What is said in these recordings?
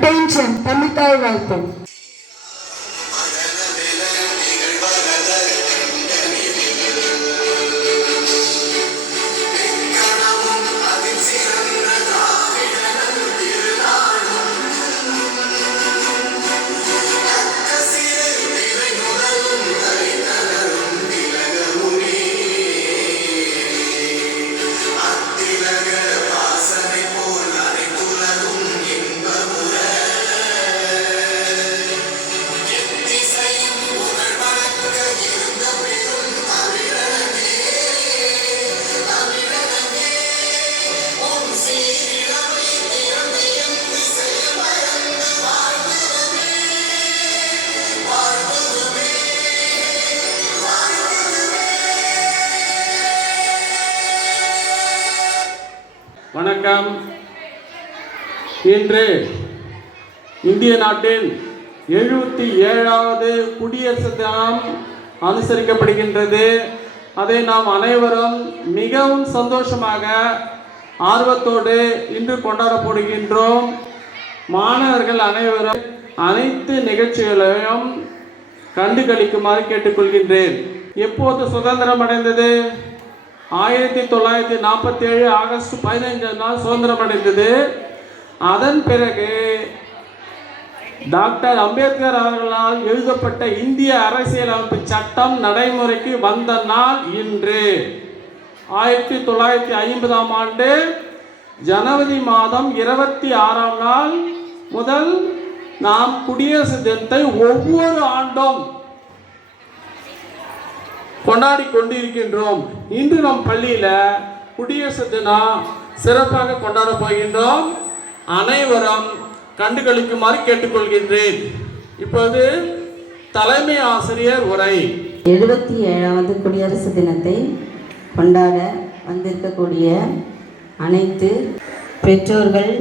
Attention, தமிழ்தாய் வாழ்த்து. வணக்கம். இன்று இந்திய நாட்டின் 77வது குடியரசு தினம் அனுசரிக்கப்படுகின்றது. அதை நாம் அனைவரும் மிகவும் சந்தோஷமாக ஆர்வத்தோடு இன்று கொண்டாடப்படுகின்றோம். மாணவர்கள் அனைவரும் அனைத்து நிகழ்ச்சிகளையும் கண்டுகளிக்குமாறு கேட்டுக்கொள்கின்றேன். எப்போது சுதந்திரம் அடைந்தது? 1947 ஆகஸ்ட் 15 சுதந்திரம் அடைந்தது. அதன் பிறகு டாக்டர் அம்பேத்கர் அவர்களால் எழுதப்பட்ட இந்திய அரசியலமைப்பு சட்டம் நடைமுறைக்கு வந்த நாள் இன்று. 1950 ஆண்டு ஜனவரி மாதம் 26 நாள் முதல் நாம் குடியரசு தினத்தை ஒவ்வொரு ஆண்டும் கொண்டாடி கொண்டிருக்கின்றோம். இன்று நம் பள்ளியில் குடியரசு தினம் சிறப்பாக கொண்டாட போகின்றோம். அனைவரும் கண்டுகளிக்குமாறு கேட்டுக்கொள்கின்றேன். இப்போது தலைமை ஆசிரியர் உரை. 77வது குடியரசு தினத்தை கொண்டாட வந்திருக்கக்கூடிய அனைத்து பெற்றோர்கள்,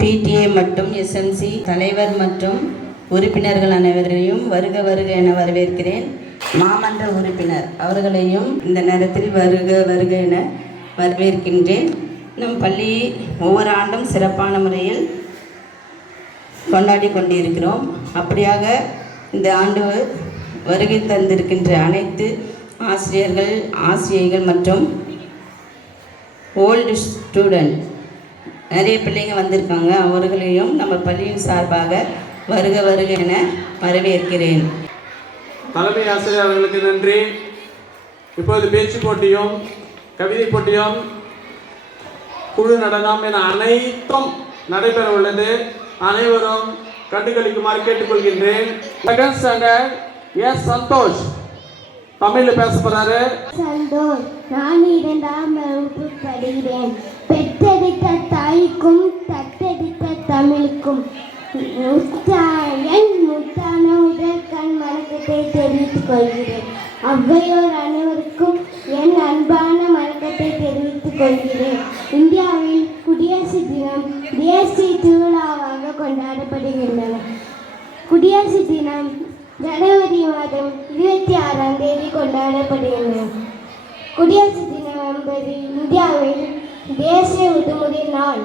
பிடிஏ மற்றும் எஸ்எம்சி தலைவர் மற்றும் உறுப்பினர்கள் அனைவரையும் வருக வருக என வரவேற்கிறேன். மாமன்ற உறுப்பினர் அவர்களையும் இந்த நேரத்தில் வருக வருக என வரவேற்கின்றேன். நம் பள்ளி ஒவ்வொரு ஆண்டும் சிறப்பான முறையில் கொண்டாடி கொண்டிருக்கிறோம். அப்படியாக இந்த ஆண்டு வருகை தந்திருக்கின்ற அனைத்து ஆசிரியர்கள், ஆசிரியைகள் மற்றும் ஓல்டு ஸ்டூடெண்ட் நிறைய பிள்ளைங்க வந்திருக்காங்க. அவர்களையும் நம்ம பள்ளியின் சார்பாக வருக வருக என வரவேற்கிறேன். தலைமை ஆசிரியர் அவர்களுக்கு நன்றி. இப்போது பேச்சு போட்டியும் கவிதை போட்டியும் குழு நடனம் என அனைத்தும் நடைபெற உள்ளது. அனைவரும் கண்டுகளிக்குமாறு கேட்டுக்கொள்கின்றேன். செகண்ட் ஸ்டாண்டர்ட் எஸ் சந்தோஷ் தமிழில் பேச போறாரு. சந்தோஷ், நான் 2ஆம் வகுப்பு படிக்கிறேன். பெற்றெடுத்த தாய்க்கும் தத்தெடுத்த தமிழுக்கும் முத்தான உடற்கண் வணக்கத்தை தெரிவித்துக் கொள்கிறேன். ஔவையோர் அனைவருக்கும் என் அன்பான வணக்கத்தை தெரிவித்துக் கொள்கிறேன். இந்தியாவில் குடியரசு தினம் தேசிய திருவிழாவாக கொண்டாடப்படுகின்றன. குடியரசு தினம் ஜனவரி மாதம் 26ஆம் தேதி கொண்டாடப்படுகின்றன. குடியரசு தினம் என்பது இந்தியாவில் தேசிய விடுமுறை நாள்.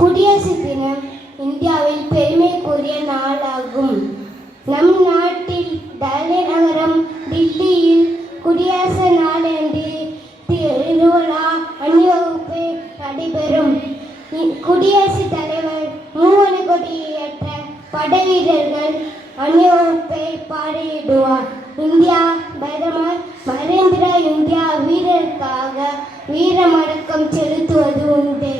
குடியரசு தினம் இந்தியாவில் பெருமைக்குரிய நாளாகும். நம் நாட்டில் தலைநகரம் டில்லியில் குடியரசு நாள் என்று திருவிழா அணிவகுப்பு நடைபெறும். குடியரசுத் தலைவர் மூவன கொடியேற்ற படைவீரர்கள் அணிவகுப்பை பாடியிடுவார். இந்தியா பிரதமர் நரேந்திர இந்தியா வீரருக்காக வீரமடக்கம் செலுத்துவது உண்டு.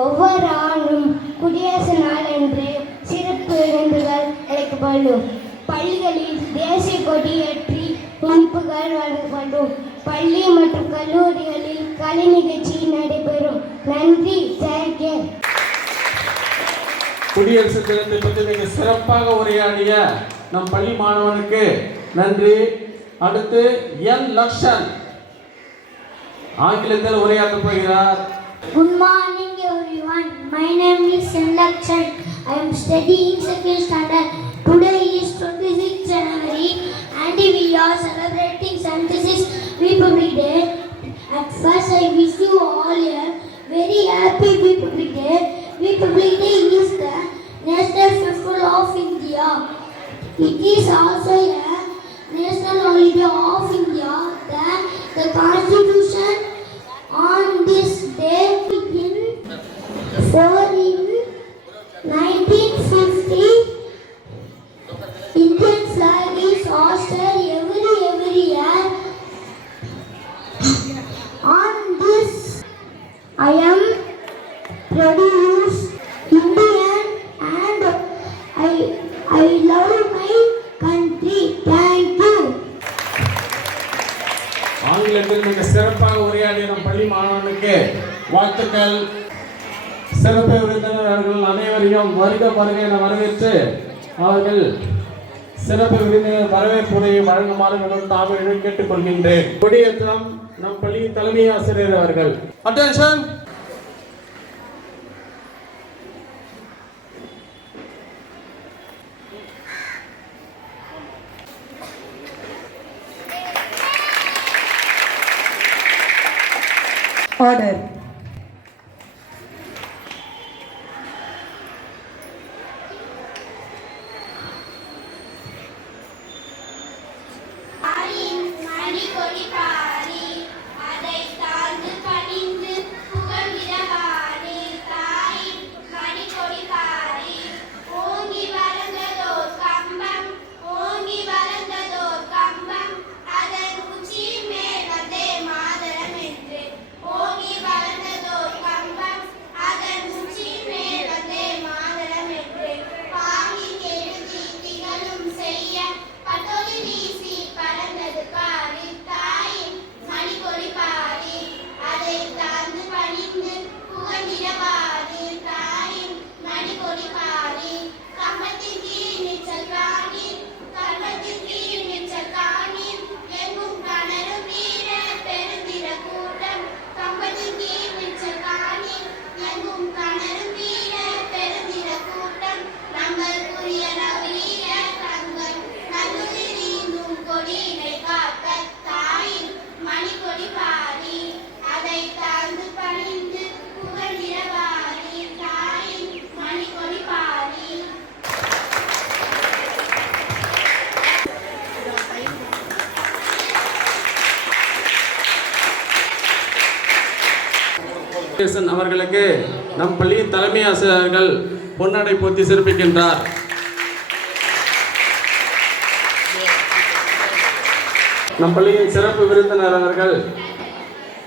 ஒவ்வொரு ஆண்டும் குடியரசு நாளன்று சிறப்பு விருந்துகள் அளிக்கப்படும். பள்ளிகளில் தேசிய கொடியேற்றி இனிப்புகள் வழங்கப்படும். பள்ளி மற்றும் கல்லூரிகளில் கலை நிகழ்ச்சி நடைபெறும். நன்றி. ஜெயகேர். குடியரசு தினத்தை பற்றி மிக சிறப்பாக உரையாடிய நம் பள்ளி மாணவனுக்கு நன்றி. அடுத்து என் லக்ஷன் ஆங்கிலத்தில் உரையாற்ற போகிறார். Good morning everyone. My name is N. Lakshan. I am studying second standard. Today is 26th January and we are celebrating 76th Republic Day. At first I wish you all a very happy Republic Day. Republic Day It is also a national holiday of India. The Constitution on this day in 1950. Indian flag is hoisted every year. On this, I am produced Indian and I love my country. Thank you. ஆங்கிலத்தில் மிக சிறப்பாக உரையாடிய நம் பள்ளி மாணவனுக்கு வாழ்த்துக்கள். சிறப்பு விருந்தினர்கள் அனைவரையும் வருக வருக என வரவேற்று அவர்கள் சிறப்பு விருந்தினர் வரவேற்புரையை வழங்குமாறு மிகவும் தாழ்மையுடன் கேட்டுக்கொள்கின்றேன். கொடியேற்றம் நம் பள்ளி தலைமை ஆசிரியர் அவர்கள். அட்டென்ஷன். Order. அவர்களுக்கு நம் பள்ளியின் தலைமை ஆசிரியர்கள் பொன்னடை போத்தி சிறப்பிக்கின்றார். நம் பள்ளியின் சிறப்பு விருந்தினர் அவர்கள்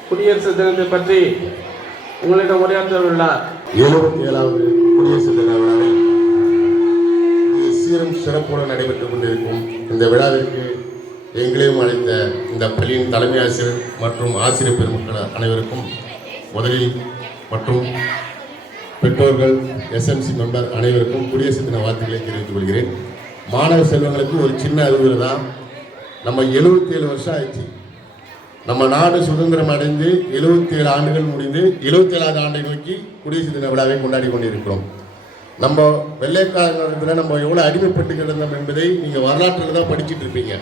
குடியரசு தினத்தை பற்றி உங்களிடம் உரையாற்ற உள்ளார். 77வது குடியரசு தின விழாவில் சீரும் சிறப்புடன் நடைபெற்றுக் கொண்டிருக்கும் இந்த விழாவிற்கு எங்களையும் அழைத்த இந்த பள்ளியின் தலைமை ஆசிரியர் மற்றும் ஆசிரியர் பெருமக்கள் அனைவருக்கும் முதலில் மற்றும் பெற்றோர்கள் எஸ்எம்சி மெம்பர் அனைவருக்கும் குடியரசு தின வாழ்த்துக்களை தெரிவித்துக் கொள்கிறேன். மாணவ செல்வங்களுக்கு ஒரு சின்ன அறிவுரை தான். நம்ம 77 வருஷம் ஆயிடுச்சு. நம்ம நாடு சுதந்திரம் அடைந்து 77 ஆண்டுகள் முடிந்து 77வது ஆண்டை நோக்கி குடியரசு தின விழாவை கொண்டாடி கொண்டிருக்கிறோம். நம்ம வெள்ளைக்காரத்தில் நம்ம எவ்வளோ அடிமைப்பட்டு கிடந்தோம் என்பதை நீங்கள் வரலாற்றில் தான் படிச்சுட்டு இருப்பீங்க.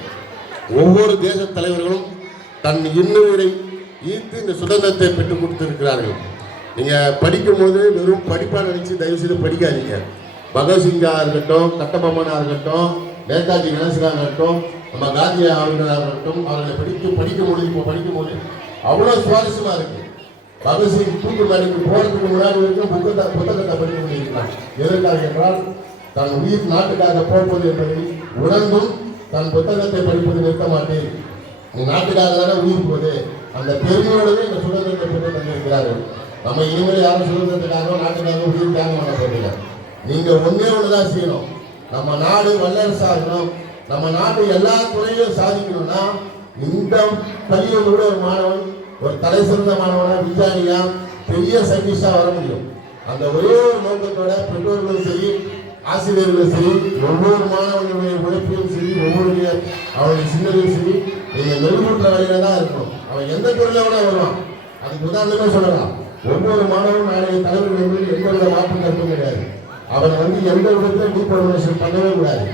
ஒவ்வொரு தேச தலைவர்களும் தன் இன்னுயிரை ஈர்த்து இந்த சுதந்திரத்தை பெற்றுக் கொடுத்திருக்கிறார்கள். நீங்கள் படிக்கும்போது வெறும் படிப்பாக நினச்சி தயவுசெய்து படிக்காதீங்க. பகத்சிங்காக இருக்கட்டும், கட்டபொம்மனாக இருக்கட்டும், நேதாஜி கணேசனாக இருக்கட்டும், நம்ம காந்தி அவர்களாக இருக்கட்டும், அவர்களை படிக்கும்போது இப்போ படிக்கும்போது அவ்வளோ சுவாரஸ்யமாக இருக்குது. பகத்சிங் தூக்கு மேடைக்கு போகிறதுக்கு முன்னாடி வரைக்கும் புத்தகத்தை படிக்க முடியிருக்கலாம். எதற்காக என்றால் தன் உயிர் நாட்டுக்காக போவது என்பதை உணர்ந்தும் தன் புத்தகத்தை படிப்பது நிறுத்த மாட்டேன், நாட்டுக்காக தானே உயிர் போது அந்த பெருமையோடவே இந்த சுதந்திரத்தை பெற்று தந்திருக்கிறார்கள். நம்ம இனிமேல் யாரும் சுதந்திரத்துக்காக நாட்டுக்காக உயிர் தியாகம் பண்ண போறீங்க. நீங்கள் ஒன்றே ஒன்று தான் செய்யணும். நம்ம நாடு வல்லரசாகணும், நம்ம நாட்டு எல்லா துறையிலும் சாதிக்கணும்னா இந்த பள்ளியில் கூட ஒரு மாணவன் ஒரு தலை சிறந்த மாணவனா விஞ்ஞானியா பெரிய சயின்டிஸ்டா வர முடியும். அந்த ஒரே ஒரு நோக்கத்தோட பெற்றோர்களும் சரி ஆசிரியர்களும் சரி ஒவ்வொரு மாணவர்களுடைய உழைப்பையும் சரி ஒவ்வொருடைய அவனுடைய சிந்தனையும் சரி நீங்கள் மெருகூட்டுற வழியில தான் இருக்கணும். அவன் எந்த துறையில கூட வருவான். அதுக்கு உதாரணமே சொல்லலாம். ஒவ்வொரு மாணவனும் நாளைய தலைவர்கள் என்பது எந்தவித மாற்றம் கருத்தும் கிடையாது. அவன் எந்த விதத்துல டீபர்மேஷன் பண்ணவே கூடாது.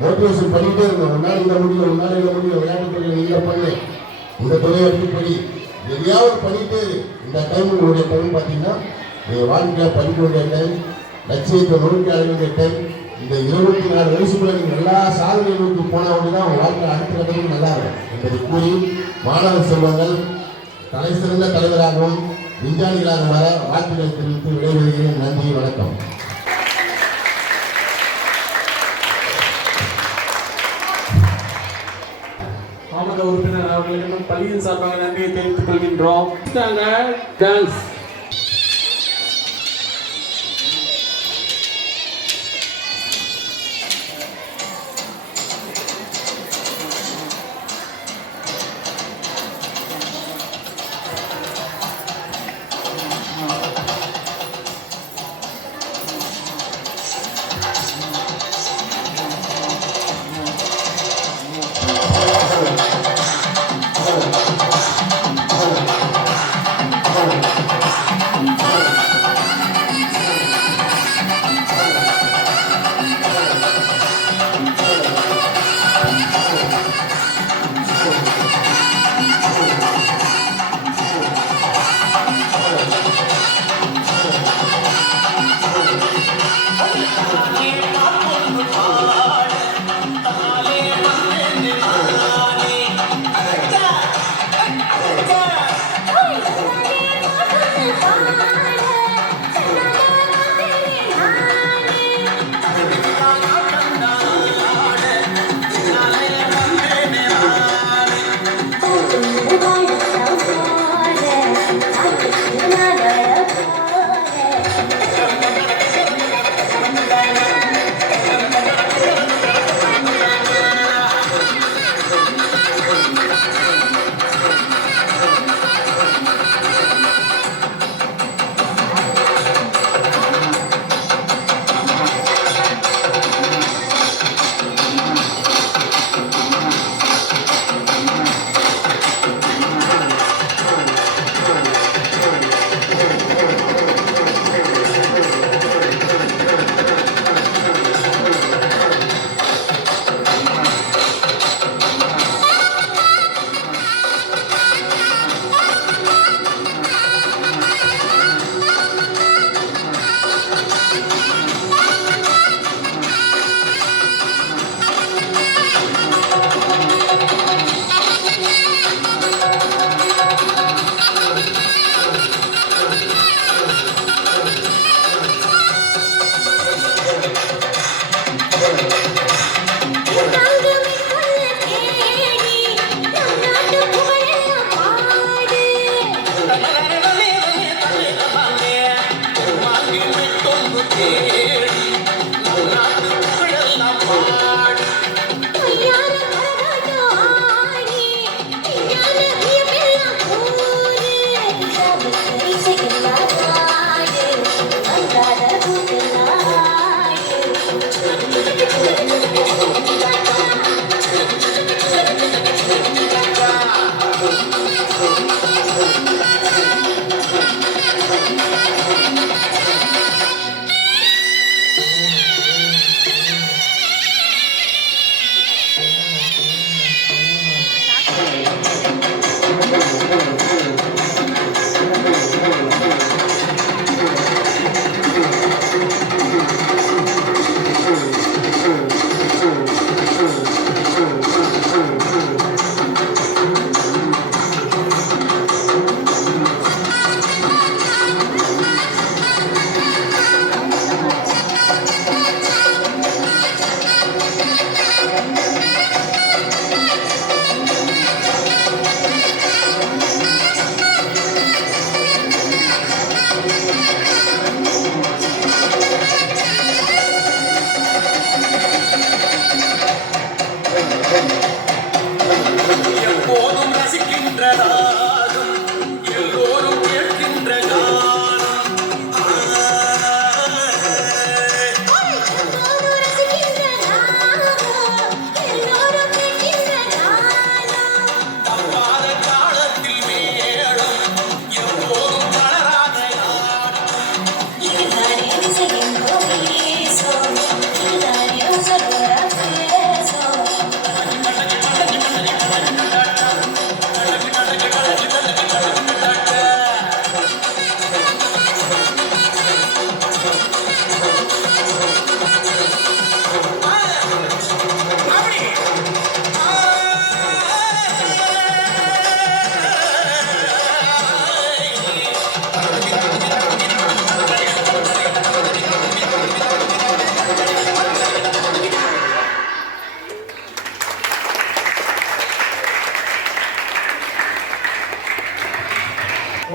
மோட்டிவேஷன் பண்ணிட்டே இருக்கணும். உன்னால இதை முடியும், உன்னால இதை முடியும், விளையாட்டு துறையில் நீங்க பண்ணு, இந்த துறையை எப்படி படி, எதையாவது பண்ணிட்டு இந்த டைம் உங்களுடைய டைம் பார்த்தீங்கன்னா நீங்கள் வாழ்க்கையாக படிக்க வேண்டிய டைம், லட்சியத்தை நோக்கி அடைய வேண்டிய டைம், இந்த 24 வயசுக்குள்ள நீங்கள் எல்லா சாதனை நோக்கி போன தான் உங்கள் வாழ்க்கை அடுத்த கட்டத்துக்கு நல்லா இருக்கும் என்பதை கூறி மாணவ செல்வங்கள் தலை சிறந்த தலைவராகவும் விஞ்ஞானிகளாக வர வாழ்த்துக்களை தெரிவித்து விடைபெறுகிறேன். நன்றி, வணக்கம். மாவட்ட உறுப்பினர் அவர்களுக்கு பள்ளியின் சார்பாக நன்றியை தெரிவித்துக் கொள்கின்றோம். டான்ஸ்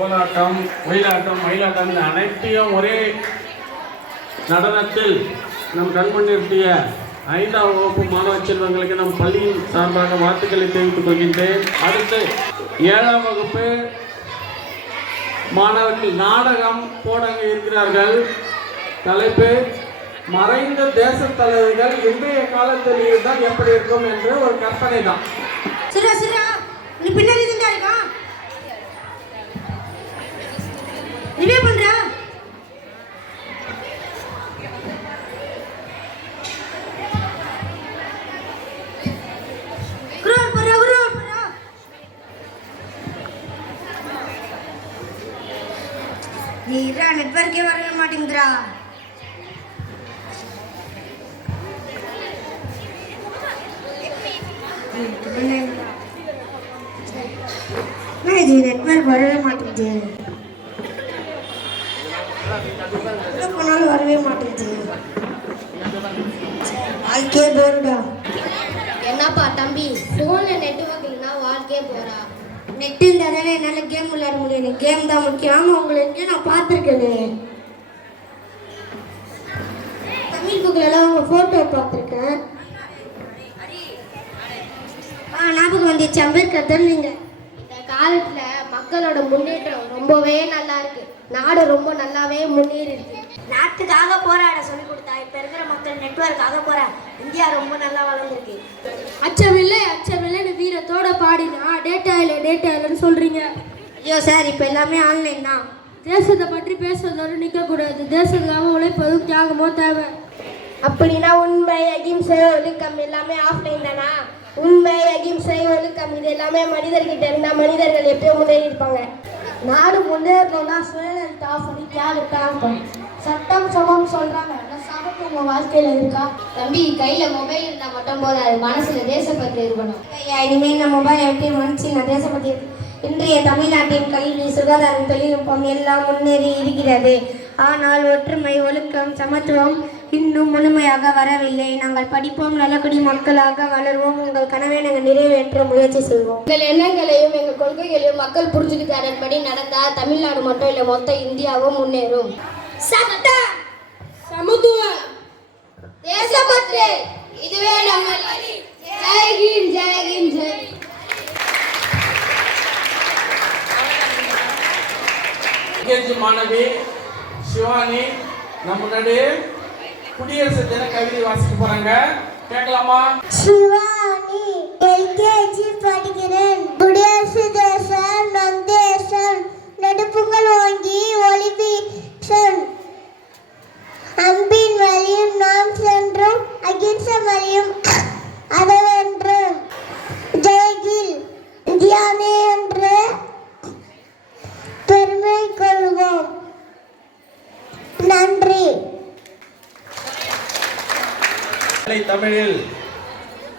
கோலாட்டம், ஒயிலாட்டம், மயிலாட்டம் இந்த அனைத்தையும் ஒரே நடனத்தில் நம் கண்முன் நிறுத்திய 5ஆம் வகுப்பு மாணவ செல்வங்களுக்கு நம் பள்ளியின் சார்பாக வாழ்த்துக்களை தெரிவித்துக் கொள்கின்றேன். அடுத்து 7ஆம் வகுப்பு மாணவர்கள் நாடகம் போட இருக்கிறார்கள். தலைப்பு மறைந்த தேச தலைவர்கள் இன்றைய காலத்தில் இருந்தால் எப்படி இருக்கும் என்று ஒரு கற்பனை தான். நீ பின்னாடி தான் இருக்கா நீவே பண்றா நீரா நெட்வொர்க்கே வர மாட்டேங்குதுடா. இது நெட்வொர்க் வரவே மாட்டேங்குது. போனாலும் வரவே மாட்டேங்குது. வாழ்க்கையே போறடா. என்னப்பா தம்பி ஃபோன்ல நெட்வொர்க் இல்லைன்னா வாழ்க்கையே போறா. நெட் இருந்தால் தானே என்னால் கேம் விளையாட முடியும். எனக்கு கேம் தான் முக்கியம். ஆமாம், உங்களை எங்கேயும் நான் பார்த்துருக்கேனே. தமிழ் புக்கிலலாம் உங்கள் ஃபோட்டோ பார்த்துருக்கேன். ஞாபகம் வந்துச்சு. அம்பேத்கர் நீங்கள் இந்த காலத்துல மக்களோட முன்னேற்றம் ரொம்பவே நல்லா இருக்கு. நாடு ரொம்ப நல்லாவே முன்னேறி இருக்கு. நாட்டுக்காக போராட சொல்லி கொடுத்தா இப்போ இருக்கிற மக்கள் நெட்வொர்க்காக போறா. இந்தியா ரொம்ப நல்லா வளர்ந்துருக்கு. அச்சமில்லைன்னு வீரத்தோட பாடினா டேட்டா இல்லைன்னு சொல்றீங்க. ஐயோ சார், இப்போ எல்லாமே ஆன்லைன் தான். தேசத்தை பற்றி பேசுறதோடு நிற்கக்கூடாது. தேசத்துக்காக உழைப்பதும் தியாகமும் தேவை. அப்படின்னா உண்மை, அகிம்சை, ஒழுக்கம் எல்லாமே ஆஃப்லைன் தானா? உண்மை, அகிம்சை, ஒழுக்கம் இது எல்லாமே மனிதர்கிட்ட இருந்தால் மனிதர்கள் எப்பயோ முன்னேறி இருப்பாங்க. நாடு முன்னேறணும்னா சுயநலத்தை ஆஃப் பண்ணி தியாகத்தை ஆஃப் பண்ணி சட்டம் சமம் சொல்றாங்க. சமத்து உங்க வாழ்க்கையில இருக்கா? தம்பி கையில மொபைல் இருந்தா மட்டும் போதாது, மனசுல தேசப்பற்று இருக்கணும். இனிமேல் நான் மொபைல் எப்படி மனுச்சு நான் தேசப்பற்றி. இன்றைய தமிழ்நாட்டின் கல்வி, சுகாதாரம், தொழில்நுட்பம் எல்லாம் முன்னேறி இருக்கிறது. ஆனால் ஒற்றுமை, ஒழுக்கம், சமத்துவம் இன்னும் முழுமையாக வரவில்லை. நாங்கள் படிப்போம், நல்லகுடி மக்களாக வளர்வோம். உங்கள் கனவை நாங்கள் நிறைவேற்ற முயற்சி செய்வோம். எங்கள் எண்ணங்களையும் எங்கள் கொள்கைகளையும் மக்கள் புரிஞ்சுக்கிட்டு அதன்படி நடந்தா தமிழ்நாடு மட்டும் இல்லை, மொத்த இந்தியாவும் முன்னேறும். சட்டம், சமத்துவம், தேசப்பற்று இதுவே நம்ம வழி. ஜெய் ஹிந்த், ஜெய் ஹிந்த், ஜெய். கேஜி மாணவி சிவானி நம்ம முன்னாடி குடியரசு தின கவிதை வாசிக்க போறாங்க. கேட்கலாமா? சிவானி, எல்கேஜி படிக்கிறேன். குடியரசு தேசம் நம் தேசம், நடுப்புங்கள் ஓங்கி ஒளி வீசும். அன்பின் வழியும் நாம் சென்றோம், அகிம்சை வழியும் அதவென்றும். ஜெய்கில் இந்தியாவே என்று பெருமை கொள்வோம். நன்றி. தமிழில்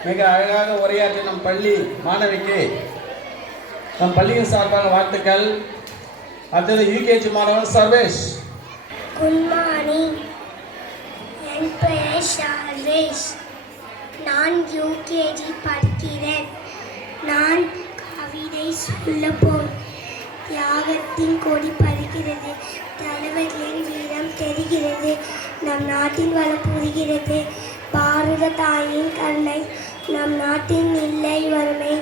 மிக அழகாக உரையாற்றிய நம் பள்ளி மாணவிக்கு நம் பள்ளியின் சார்பாக வாழ்த்துக்கள். அடுத்தது யூகேஜி மாணவன் சர்வேஷ். Good morning. என் பெயர் சர்வேஷ். நான் யூகேஜி படிக்கிறேன். நான் கவிதை சொல்லப்போம். தியாகத்தின் கொடி பறக்கிறது, தலைவர்களின் வீரம் தெரிகிறது, நம் நாட்டின் வளம் புரிகிறது. பாரத தாயின் கருணை, நம் நாட்டின் இல்லை வறுமை,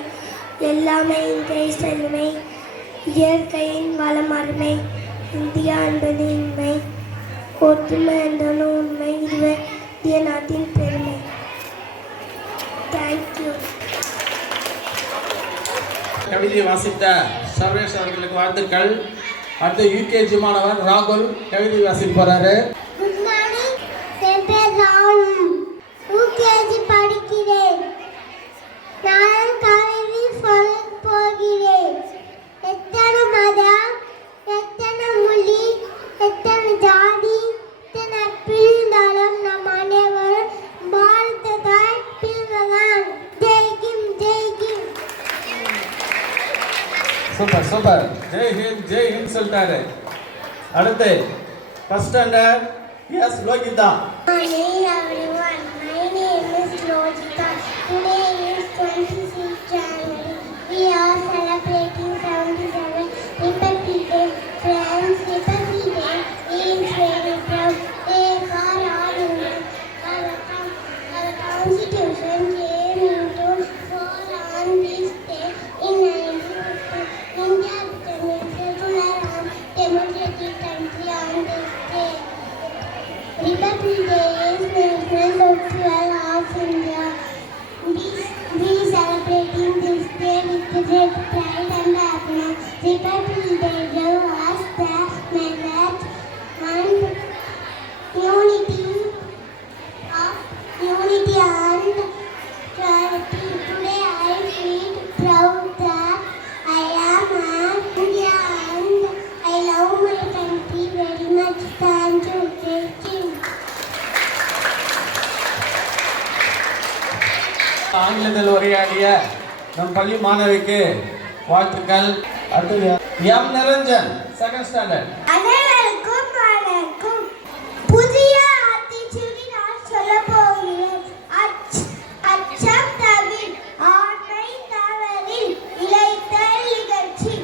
எல்லாமே இன்றைய செழுமை, இயற்கையின் வளம் அருமை, இந்தியா என்பது உண்மை, ஒற்றுமை என்பது உண்மை, இதுவே இந்திய நாட்டின் பெருமை. தேங்க்யூ. கவிதையை வாசித்த சர்வேஷ் அவர்களுக்கு வாழ்த்துக்கள். அடுத்து யூகேஜி மாணவன் ராகுல் கவிதை வாசிக்க போறாரு. Good morning. என் பேர் ராகுல். யூகேஜி படிக்கிறேன். நான் கவிதை சொல்ல போகிறேன். எத்தனை மதம், எத்தனை மொழி, எத்தனை ஜாதி, எத்தனை பிரிந்தாலும் நம் அனைவரும் பாரதத்தால் பிரிவதான். ஜெய்கிம், ஜெய்கிம். Super super. ஜெய் ஹிந்த், ஜெய் ஹிந்த் சொல்லிட்டாரு. அடுத்து first standard S Lohitha. Morning everyone, my name is Lojita. Today is 26th January. We are celebrating 77 Republic Day. they give us the message and unity and charity. Today I feel proud that I am an Indian and I love my country very much. Thank you. ஆங்கிலத்தில் உரையாடிய நம் பள்ளி மாணவிக்கு வாழ்த்துக்கள். அடுத்தது M Niranjan, second standard. அனைவருக்கும் வணக்கம். புதிய ஆத்திச்சூடி நான் சொல்ல போகிறேன். அச்சம் தவிர், ஆண்மை தவறில், இளைத்தல் நிகழ்ச்சி,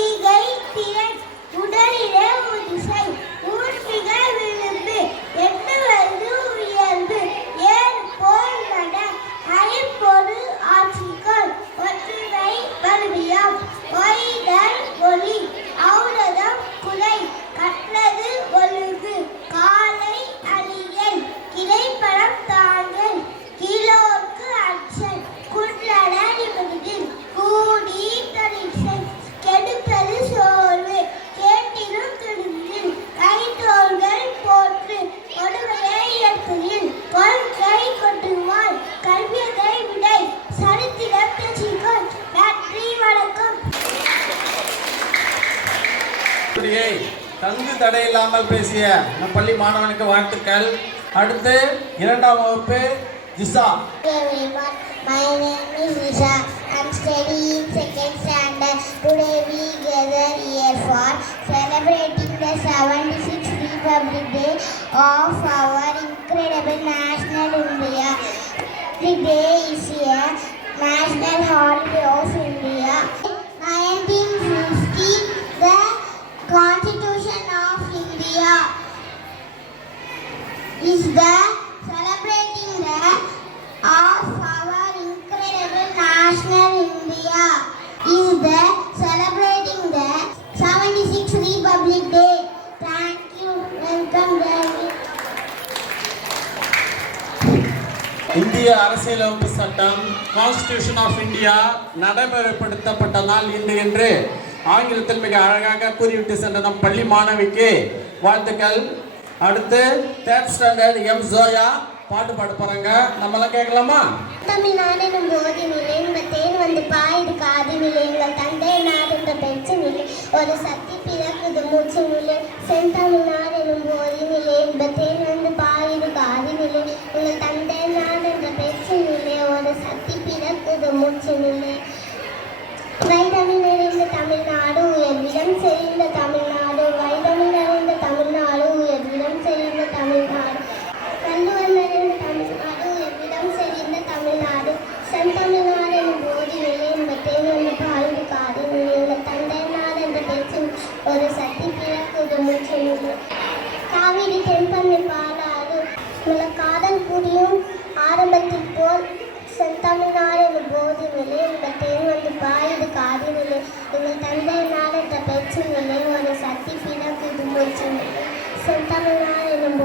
ஈகை திறன், உடலிலே உதிசை, ஊர்மிக விளிம்பு, எண்ணுவது உயர்வு, ஏறு போல் நட, ஐம்பொரு ஆட்சிகள், ஒற்றுமை வலிமையாம், ஒய்தல் ஒளி, ஔடதம் குலை, கற்றது ஒழுகு, காலை அணியல், கிளைப்பழம் தாங்கல், கீழோர்க்கு அச்சல், குன்றட நிமிர்ந்தில், கூடி தொழிற்சை, கெடுப்பது சோர்வு, கேட்டிலும் துணிந்தில், கைத்தோள்கள் போற்று, கொடுமையை ஏற்பதில், கொள்கை கொண்டுவாள், கல்வியதை விடை, சரித்திரம் பேசிக்கொள். நன்றி, வணக்கம். தங்கு தடையில்லாமல் பேசிய நம் பள்ளி மாணவனுக்கு வாழ்த்துக்கள். அடுத்து இரண்டாம் வகுப்பு ஜிசா. Everyone, my name is Isha. I'm studying second standard. Today we gather here for celebrating the 76th Republic Day of our incredible national India. The day is a national holiday of India. 1950, the Constitution of India is the celebrating the of our incredible national India is the celebrating the 76th Republic Day. Thank you. Welcome, David. இந்திய அரசியலமைப்பு சட்டம் constitution of India நடைமுறைப்படுத்தப்பட்ட நாள் இன்று என்று ஆங்கிலத்தில் மிக அழகாக கூறிவிட்டு சென்ற நம் பள்ளி மாணவிக்கு வாழ்த்துக்கள். அடுத்து தேர்ட் ஸ்டாண்டர்ட் எம் ஜோயா பாட்டு பாட போறாங்க. நம்மளாம் கேட்கலாமா? தமிழ்நாடு போதினிலே தேன் வந்து பாயுது காதினிலே, எங்கள் தந்தை நாடு என்ற பெற்று நிலை, ஒரு சக்தி பிறக்குது மூச்சு நிலை, செந்தமிழ்நாடு எனும் போதினிலே தேன் வந்து பாயுது காதினிலே, எங்கள் தந்தை நாடு என்ற பெற்று நிலை, ஒரு சக்தி பிறக்குது மூச்சு நிலை. வைதமிழ் நிறைந்த தமிழ்நாடு உயர்விடம் செறிந்த தமிழ்நாடு, வைதமிழ் நிறைந்த தமிழ்நாடு உயர்விடம் செறிந்த தமிழ்நாடு, வள்ளுவர் நிறைந்த தமிழ்நாடு உயர்விடம் செறிந்த தமிழ்நாடு, செந்தமிழ்நாடு எனும் போது நிலையம்பத்தேன் வந்து பாயுது காது நிலை, எங்கள் தந்தை நாடு என்ற பேச்சு ஒரு சக்தி பிறக்குது மூச்சு நிலை. காவிரி தென்பண்ணை பாடாது காதல் புரியும் ஆரம்பத்தில் போல், செந்தமிழ்நாடு எனும் போது நிலை, எங்கள் தேன் வந்து பாயுது காது நிலை, எங்கள் தந்தை நாடு என்ற பேச்சு நிலை, ஒரு சக்தி பிறக்குது மூச்சு நிலை. செந்தமிழ்நாடு எனும்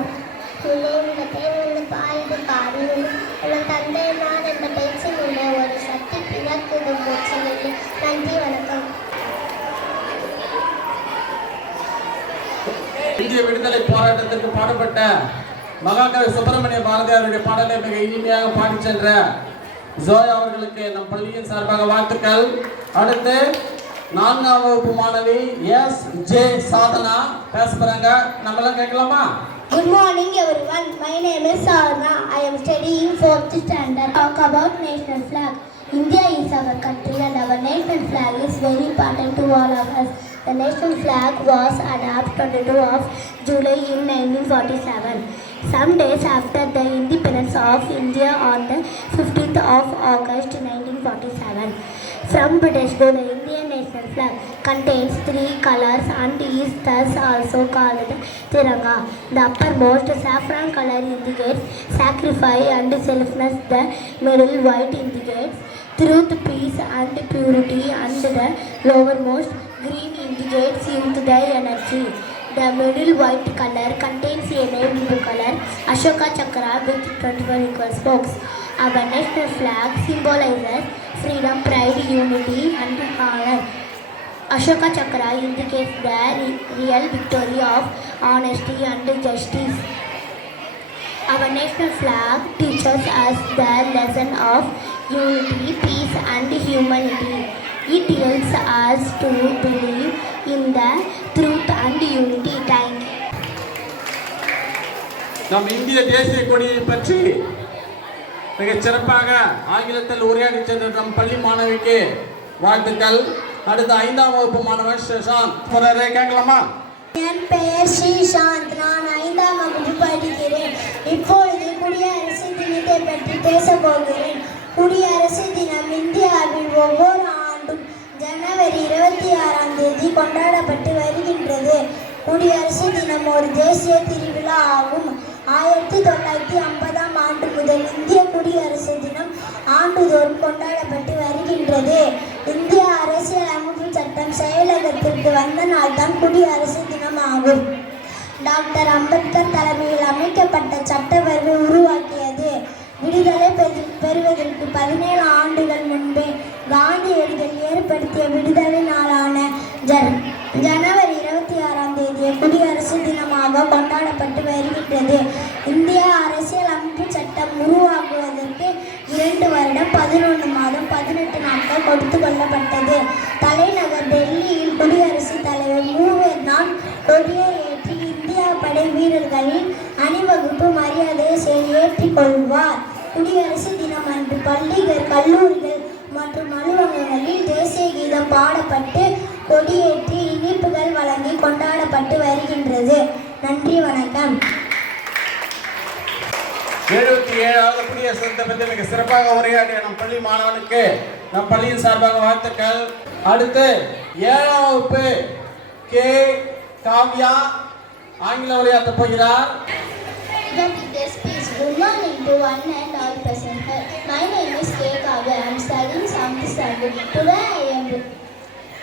நிலை, எங்கள் தேன் வந்து பாயுது காது நிலை, எங்கள் தந்தை நாடு என்ற பேச்சு நிலை, ஒரு சக்தி பிறக்குது மூச்சு நிலை. நன்றி, வணக்கம். இந்திய விடுதலை போராட்டத்திற்கு பாடுபட்ட மகாகவி சுப்பிரமணிய பாரதியாருடைய பாடலை மிக இனிமையாக பாடி சென்ற ஜோயா அவர்களுக்கு நம் பள்ளியின் சார்பாக வாழ்த்துக்கள். அடுத்து நான்காம் வகுப்பு மாணவி எஸ் ஜே சாதனா பேச போறாங்க. நம்மளாம் கேட்கலாமா? Good morning, everyone. My name is Sadhana. I am studying 4th standard. Talk about national flag. India is our country and our national flag is very important to all of us. The national flag was adopted 22 of July in 1947. Some days after the independence of India on the 15th of August 1947. From British to the Indian national flag contains 3 colors and is thus also called Tiranga. The uppermost saffron color indicates sacrifice and selflessness. The middle white indicates truth, peace and purity, and the lowermost green indicates youth, the energy. The middle white color contains a name blue color, Ashoka Chakra with 21 equal spokes. Our national flag symbolizes freedom, pride, unity and honor. Ashoka Chakra indicates the real victory of honesty and justice. Our national flag teaches us the lesson of unity, peace and humanity. It helps us to believe in the truth and unity. Thank you. நம் இந்திய தேசிய கொடியை பற்றி மிகச் சிறப்பாக ஆங்கிலத்தில் உரையாடி சென்ற நம் பள்ளி மாணவிக்கு வாழ்த்துக்கள். அடுத்த 5ஆம் வகுப்பு மாணவன் ஸ்ரீசாந்த் போறாரு, கேட்கலாமா? என் பெயர் ஸ்ரீசாந்த். நான் 5ஆம் வகுப்பு படிக்கிறேன். இப்பொழுது குடியரசு தினத்தை பற்றி பேசப் போகிறேன். குடியரசு தினம் இந்தியாவில் ஒவ்வொரு ஆண்டும் ஜனவரி 26ஆம் தேதி கொண்டாடப்பட்டு வருகின்றது. குடியரசு தினம் ஒரு தேசிய திருவிழா ஆகும். 1950ஆம் ஆண்டு முதல் இந்திய குடியரசு தினம் ஆண்டுதோறும் கொண்டாடப்பட்டு வருகின்றது. இந்திய அரசியலமைப்பு சட்டம் செயலகத்திற்கு வந்த நாள்தான் குடியரசு தினம் ஆகும். டாக்டர் அம்பேத்கர் தலைமையில் அமைக்கப்பட்ட சட்டப்பேரவை உருவாக்கியது. விடுதலை பெறுவதற்கு 17 ஆண்டுகள் முன்பே காந்தியடிகள் ஏற்படுத்திய விடுதலை நாளான ஜனவரி 26ஆம் தேதியை குடியரசு தினமாக கொண்டாடப்பட்டு வருகின்றது. இந்திய அரசியல் அமைப்பு சட்டம் உருவாக்குவதற்கு 2 வருடம் 11 மாதம் 18 நாட்கள் கொடுத்து கொள்ளப்பட்டது. தலைநகர் டெல்லியில் குடியரசுத் தலைவர் மூவர் நாள் கொடியை ஏற்றி இந்திய படை வீரர்களின் அணிவகுப்பு மரியாதையை ஏற்றிக் கொள்வார். குடியரசு தினம் அன்று பள்ளிகள், கல்லூரிகள் மற்றும் அலுவலகங்களில் தேசிய கீதம் பாடப்பட்டு கொடியேற்றி இனிப்புகள் வழங்கி கொண்டாடப்பட்டு வருகின்றது. நன்றி, வணக்கம். 77வது குடியரசு தினத்தை பற்றி மிக சிறப்பாக உரையாடிய நம் பள்ளி மாணவனுக்கு நம் பள்ளியின் சார்பாக வாழ்த்துக்கள். அடுத்து 7ஆம் வகுப்பு கே காவ்யா ஆங்கில உரையாற்ற போகிறார். Good morning to one and all present here. My name is K. Kavya. I am studying 7th standard. Today I am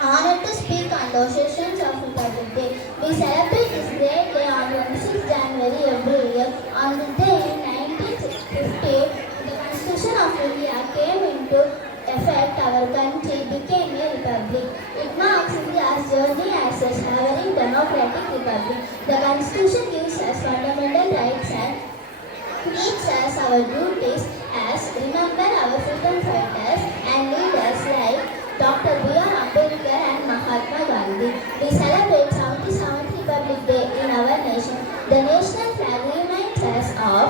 honored to speak on the occasions of Republic Day. We celebrate this great day on 26 January every year. On the day in 1950, the Constitution of India came into effect. Our country became a republic. It marks India's journey as a sovereign democratic republic. The Constitution gives us fundamental rights and teaches us our duties as remember our freedom fighters and leaders like Dr. B.R. Ambedkar and Mahatma Gandhi. We celebrate 77th Republic Day in our nation. The national flag reminds us of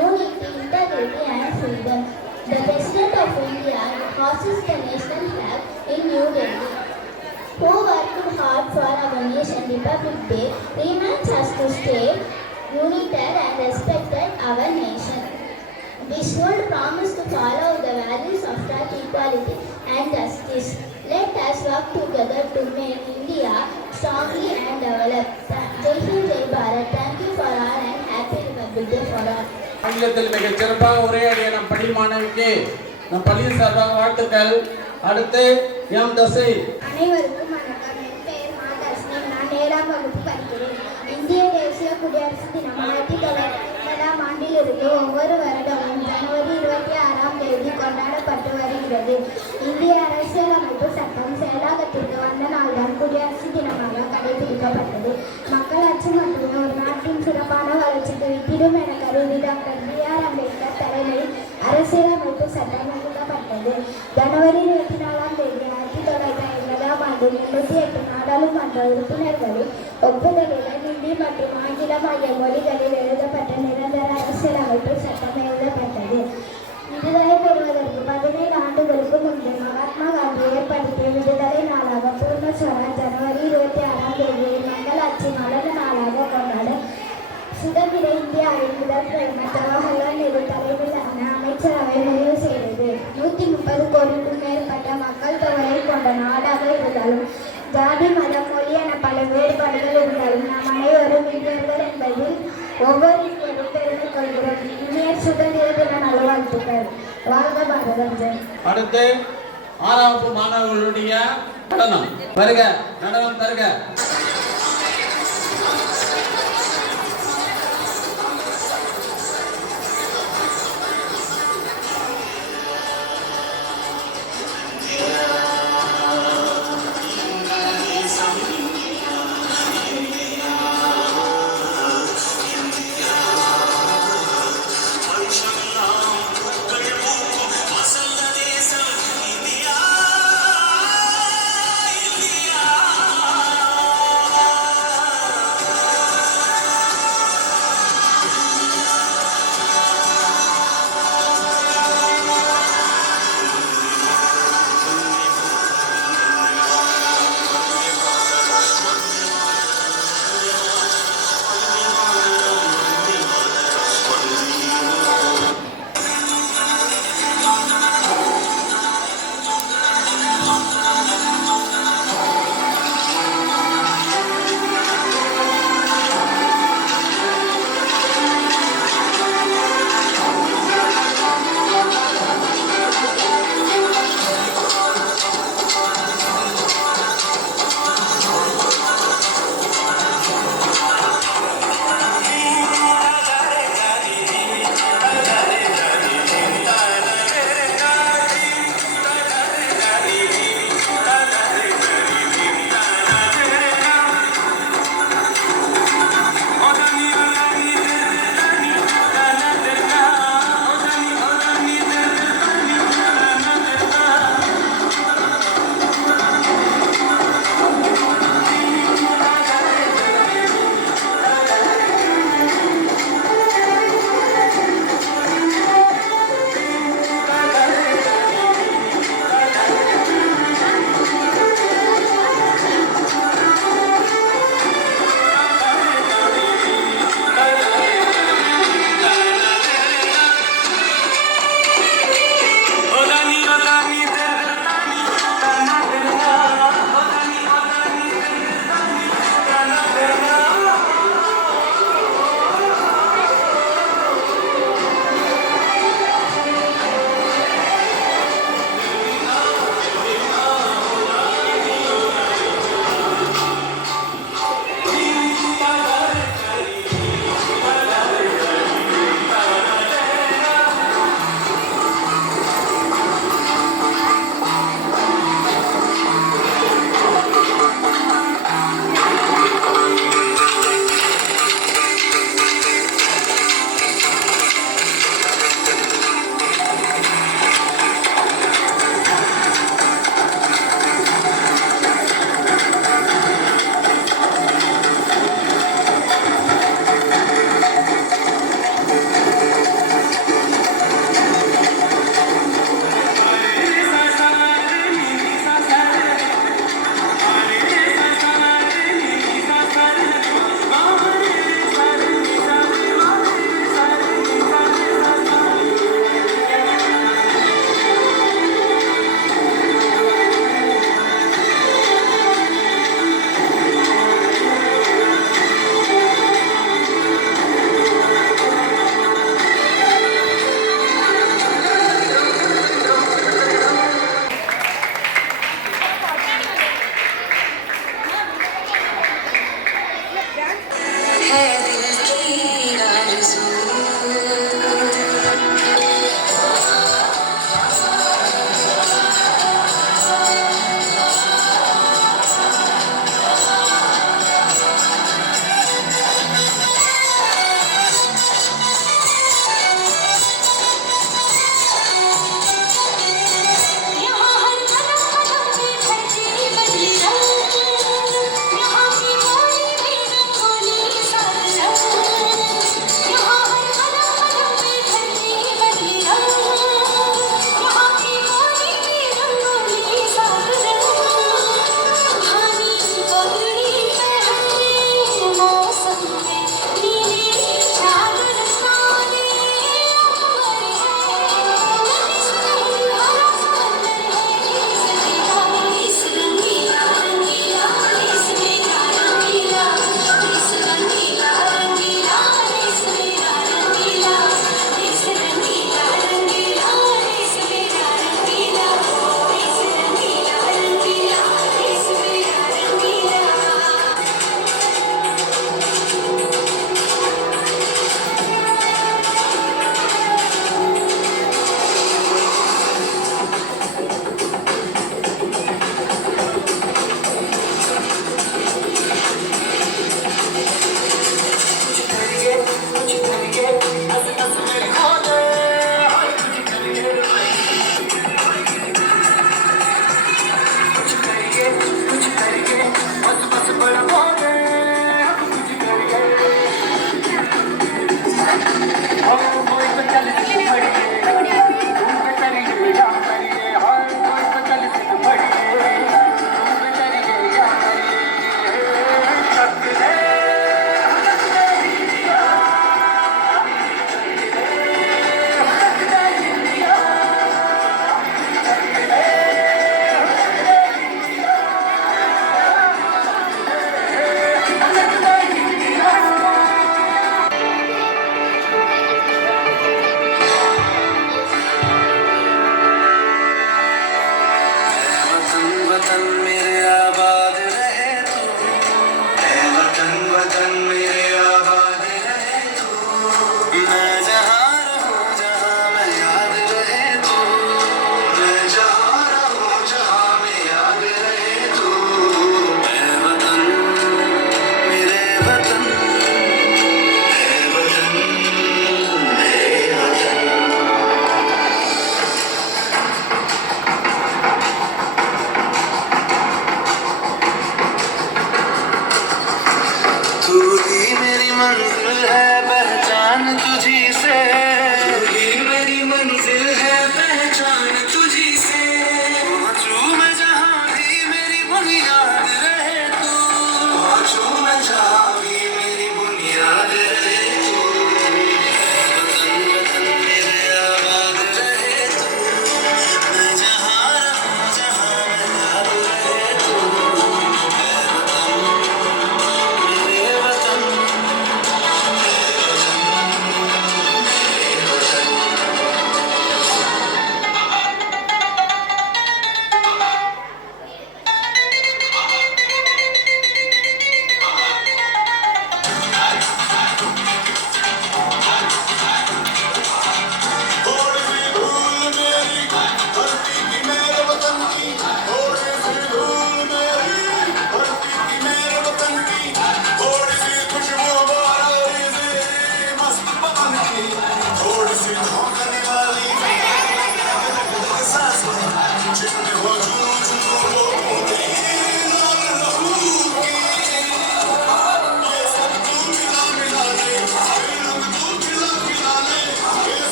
unity, integrity and freedom. The President of India hosts the national flag in New Delhi. Who worked hard for our nation, Republic Day reminds us to stay united and respected our nation. We should promise to follow the values of trust, equality and justice. Let us work together to make India strongly and developed. Jai Hind, Jai Bharat. Thank you for all and happy Republic Day for all. ஆங்கிலத்தில் மிகச் சிறப்பாக உரையாடிய நம் பள்ளி மாணவிக்கு நம் பள்ளியின் சார்பாக வாழ்த்துக்கள். அடுத்து எம் தசை. அனைவருக்கும் வணக்கம். என் பெயர் மாதர்ஷினி. நான் 7ஆம் வகுப்பு படிக்கிறேன். இந்திய தேசிய குடியரசு தினம் 1950ஆம் ஆண்டிலிருந்து ஒவ்வொரு வருடமும் ஜனவரி 26ஆம் தேதி கொண்டாடப்பட்டு வருகிறது. இந்திய அரசியலமைப்பு சட்டம் செயலாக்கத்திற்கு வந்த நாள்தான் குடியரசு தினமாக கடைபிடிக்கப்பட்டது. மக்களாட்சி மட்டுமே ஒரு நாட்டின் சிறப்பான வளர்ச்சிக்கு வித்திடும் என கருதி டாக்டர் B.R. அம்பேத்கர் தலைமையில் அரசியலமைப்பு சட்டம் வகுக்கப்பட்டது. ஜனவரி 24ஆம் தேதி 1950ஆம் ஆண்டு 38 நாடாளுமன்ற உறுப்பினர்களின் ஒப்புதலுடன் இந்தி மற்றும் ஆங்கிலம் ஆகிய மொழிகளில் எழுதப்பட்ட நிரந்தர அரசியலமைப்பு சட்டம் எழுதப்பட்டது. விடுதலை பெறுவதற்கு 17 ஆண்டுகளுக்கு முன்பு மகாத்மா காந்தி ஏற்படுத்திய விடுதலை நாளாக பூர்ண ஸ்வராஜ் ஜனவரி 26ஆம் தேதியை மக்களாட்சி மலர் நாளாக கொண்டாட சுதந்திர இந்தியாவின் முதல் பிரதமர் ஜவஹர்லால் நேரு தலைமையிலான அமைச்சரவை முடிவு செய்தது. 130 கோடிக்கும் மேற்பட்ட மக்கள் தொகையை கொண்ட நாடாக இருந்தாலும் ஜாதி, மதம், மொழி என பல வேறுபாடுகள் இருந்தாலும் நாம் அனைவரும் இந்தியர்கள் என்பதில் ஒவ்வொரு இந்தியரும் பெருமை கொள்கிறோம். இந்திய சுதந்திர தின நல்வாழ்த்துக்கள். வாழ்க பாரதம். அடுத்து 6ஆம் வகுப்பு மாணவர்களுடைய நடனம். வருக, நடனம் தருக.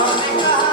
हमने कहा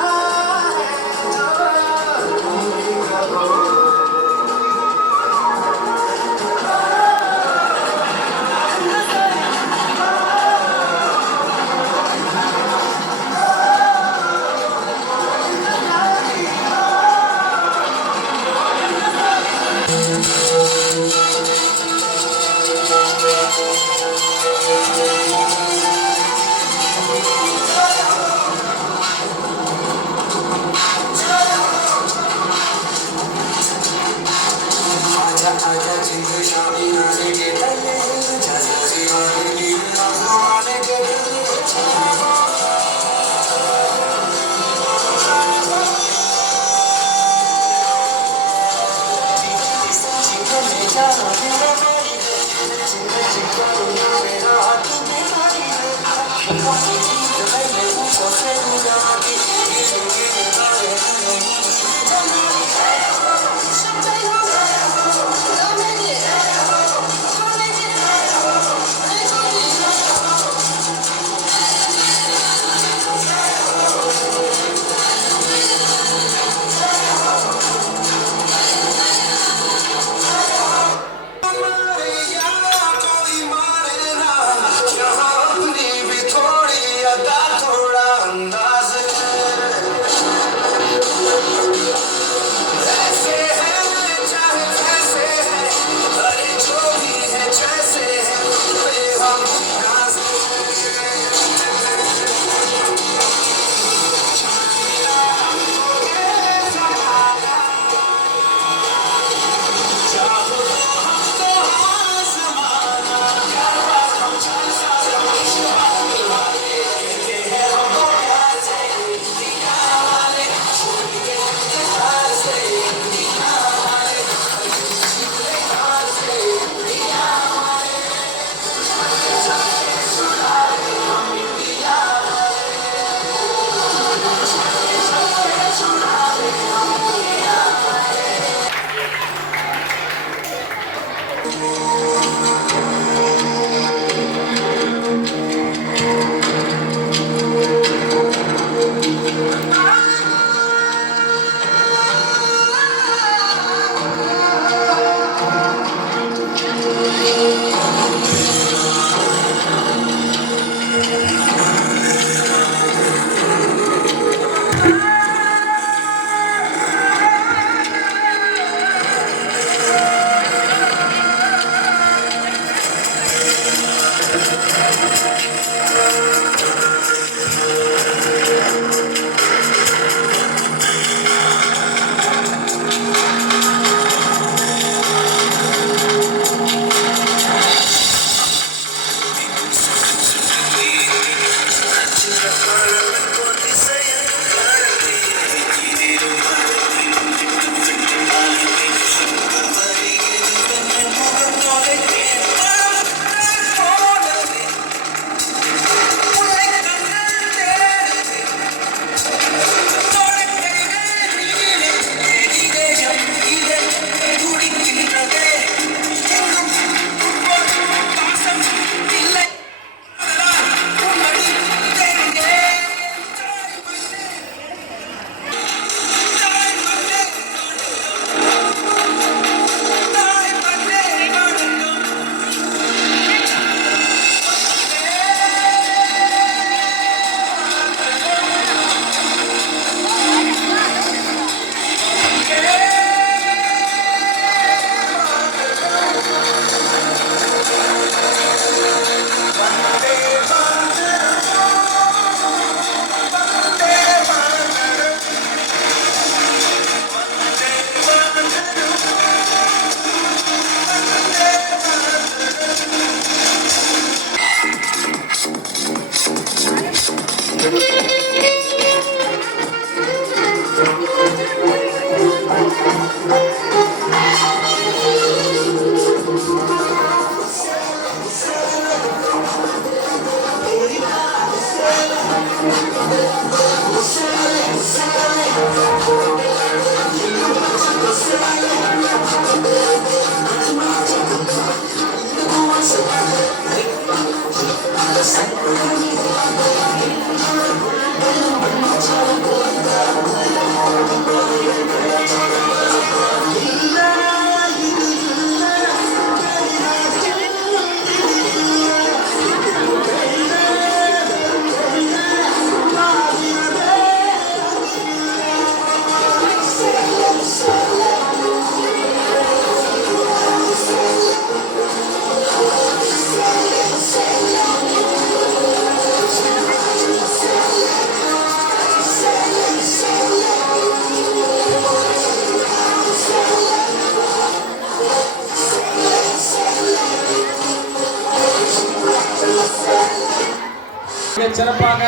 சிறப்பாக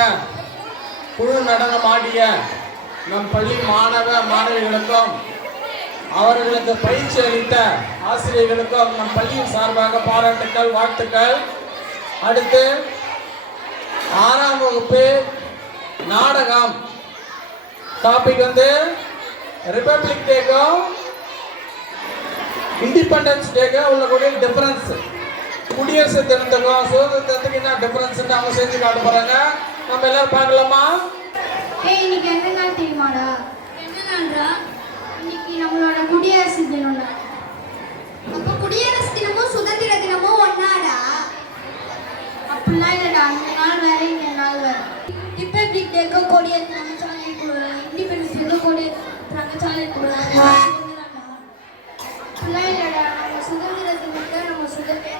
குழு நடனம் ஆடிய நம் பள்ளி மாணவ மாணவிகளுக்கும் அவர்களுக்கு பயிற்சி அளித்த ஆசிரியர்களுக்கும் நம் பள்ளியின் சார்பாக பாராட்டுக்கள், வாழ்த்துக்கள். அடுத்து 6ஆம் வகுப்பு நாடகம் டாபிக் ரிபப்ளிக் டேக்கும் இண்டிபெண்டன்ஸ் டேக்கும் உள்ளக்கூடிய டிஃபரன்ஸ், குடியரசு தினத்துக்கும் சுதந்திர தினத்துக்கு என்ன டிஃபரன்ஸ் அவங்க செஞ்சு காட்ட போறாங்க. நம்ம எல்லாரும் பார்க்கலாமா? இன்னைக்கு என்ன நாள் தெரியுமாடா? என்ன நாள்டா? இன்னைக்கு நம்மளோட குடியரசு தினம். அப்ப குடியரசு தினமும் சுதந்திர தினமும் ஒன்னாடா? அப்படிலாம் இல்லடா, அந்த நாள் வேற இந்த நாள் வேற. ரிபப்ளிக் டேக்கு கொடியேற்ற சாலை கொடுறாங்க, இண்டிபெண்டன்ஸ் டேக்கு கொடியேற்ற சாலை கொடுறாங்க. அப்படிலாம் இல்லடா, நம்ம சுதந்திர தினத்தை நம்ம சுதந்திர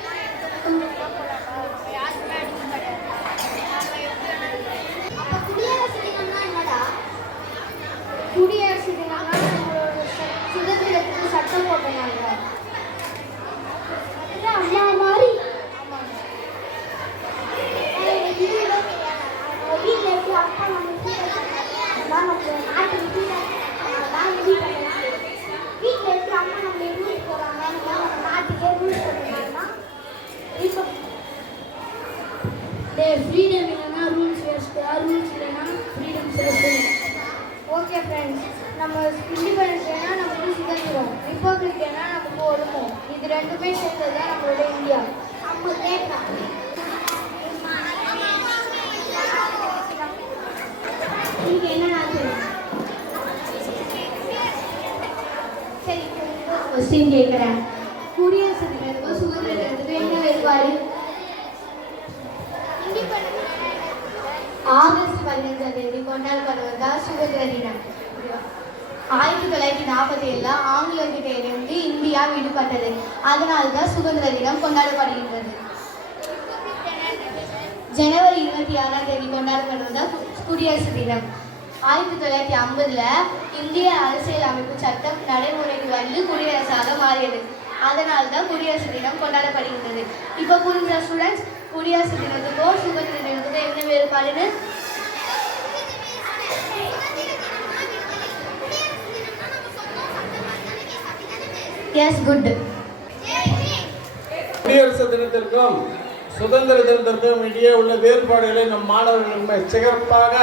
குடியரசு தினம்னா நம்மளோட சுதந்திரத்துக்கு சட்டம் போட்டனால அம்மா மாதிரி வீட்டில் இருக்கு அப்பா நம்ம நாட்டுக்கு வீட்டில் இருக்கு அம்மா நம்ம ரூல்ஸ் போடுறாங்க, நம்ம நாட்டுக்கே ரூல்ஸ் போடுறாங்கன்னா இப்போ ஃப்ரீடம் இல்லைன்னா ரூல்ஸ் வேஸ்ட்டு, ரூல்ஸ் இல்லைன்னா ஃப்ரீடம் வேஸ்ட்டு. ஓகே ஃப்ரெண்ட்ஸ், நம்ம இண்டிபெண்டன்ஸ் டேனா நமக்கு சுதந்திரம், ரிப்பப்ளிக் டேனா நமக்கு ஒழுக்கம். இது ரெண்டுமே சேர்ந்தது தான் நம்மளோட இந்தியா. நம்ம கேட்கலாம் இன்னைக்கு என்ன நாள் தெரியும்? சரி, கொஸ்டின் கேட்குறேன். குடியரசு தினத்துக்கும் சுதந்திர தினத்துக்கும் என்ன வேறுபாடு? ஆகஸ்ட் 15ஆம் தேதி கொண்டாடப்படுவது தான் சுதந்திர தினம். 1947 ஆங்கிலேயர்கிட்ட இருந்து இந்தியா விடுபட்டது. அதனால தான் சுதந்திர தினம் கொண்டாடப்படுகின்றது. ஜனவரி 26ஆம் தேதி கொண்டாடப்படுவது தான் குடியரசு தினம். 1950 இந்திய அரசியல் அமைப்பு சட்டம் நடைமுறைக்கு வந்து குடியரசாக மாறியது. அதனால தான் குடியரசு தினம் கொண்டாடப்படுகின்றது. இப்போ புரிஞ்ச ஸ்டூடெண்ட்ஸ், குடியரசு தினத்துக்கும் சுதந்திர தினத்துக்கும் என்ன வேறுபாடுன்னு? S, good. குடியரசு தினத்திற்கும் சுதந்திர தினத்திற்கும் இடையே உள்ள வேறுபாடுகளை நம் மாணவர்களுக்கு சிறப்பாக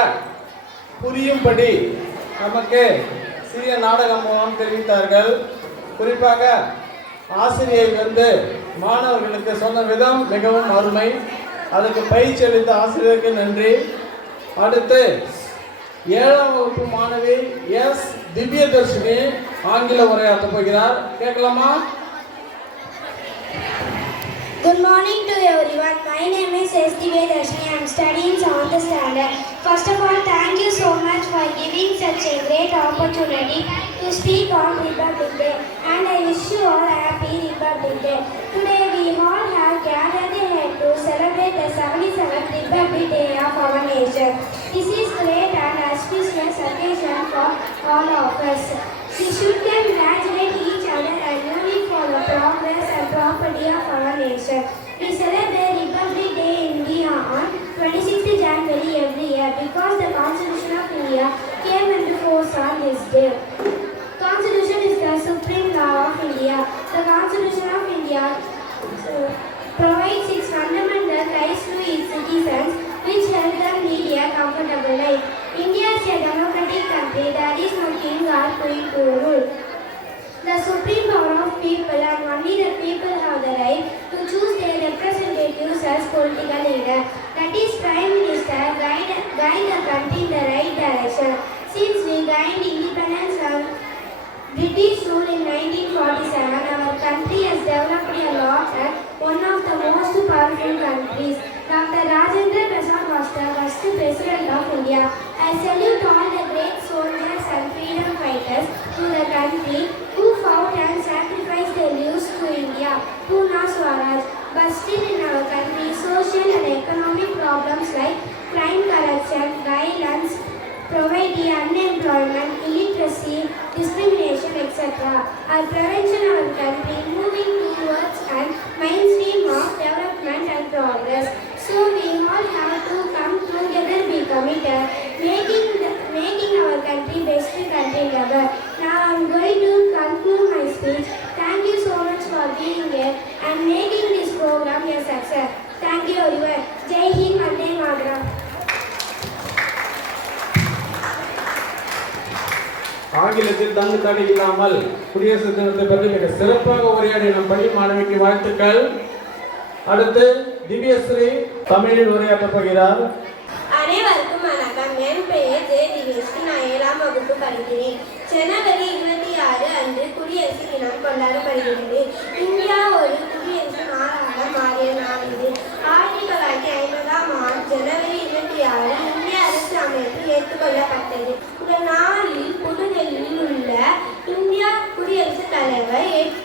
புரியும்படி நமக்கு சிறிய நாடகம் மூலம் தெரிவித்தார்கள். குறிப்பாக ஆசிரியர் மாணவர்களுக்கு சொன்ன விதம் மிகவும் அருமை. அதுக்கு பயிற்சி அளித்த ஆசிரியருக்கு நன்றி. அடுத்து 7ஆம் வகுப்பு மாணவி எஸ் திவ்யதர்ஷினி ஆங்கில உரையாற்ற போகிறார். கேட்கலாமா? Good morning to everyone. My name is S. Divyadarshini. I am studying 7th standard. First of all, thank you so much for giving such a great opportunity to speak on Republic Day, and I wish you all a happy Republic Day. Today we all have gathered here to celebrate the 77th Republic Day of our nation. This is great and auspicious occasion for all of us. We should congratulate each other annually for the progress and property of our nation. We celebrate Republic Day in India on 26th January every year because the Constitution of India came into force on this day. Constitution is the supreme law of India. The Constitution of India provides its fundamental rights to its citizens, which help them lead a comfortable life. India is a democratic country. There is no king or queen to rule. The supreme power of people, and only the people have the right to choose their representatives as political leader. That is, Prime Minister guide the country in the right direction. Since we gained independence from British rule in 1947, our country has developed a lot and one of the most powerful countries. Dr. Rajendra Prasad was the first president of India. I salute all the great soldiers and freedom fighters to the country who fought and sacrificed their lives to India. Puna Swaraj. But still in our country, social and economic problems like crime, corruption, violence, poverty, unemployment, illiteracy, discrimination, etc. are preventing our country moving towards an mainstream of development and progress. So we all have to come together, be committed, making our country best country ever. Now I am going to conclude my speech. Thank you so much for being here and making this program a success. Thank you everyone. Jai Hind, Vande Mataram. ஆங்கிலத்தில் தங்கு தடை இல்லாமல் குடியரசு தினத்தை பற்றி மிக சிறப்பாக உரையாடிய நம் பள்ளி மாணவிக்கு வாழ்த்துக்கள். அடுத்து திவ்யஸ்ரீ தமிழில் உரையாற்றப் போகிறார். அனைவருக்கும் வணக்கம். என் பெயர் ஜே திவ்யஸ்ரீ. நான் 7ஆம் வகுப்பு படிக்கிறேன். ஜனவரி 26 அன்று குடியரசு தினம் கொண்டாடப்படுகிறது. இந்தியா ஒரு குடியரசு நாடாக மாறிய நாள் இது. 1950ஆம் ஆண்டு ஜனவரி 26 இந்திய அரசு அமைப்பு ஏற்றுக்கொள்ளப்பட்டது. இந்த நாளில் புதுடெல்லியில் உள்ள இந்தியா குடியரசுத் தலைவர்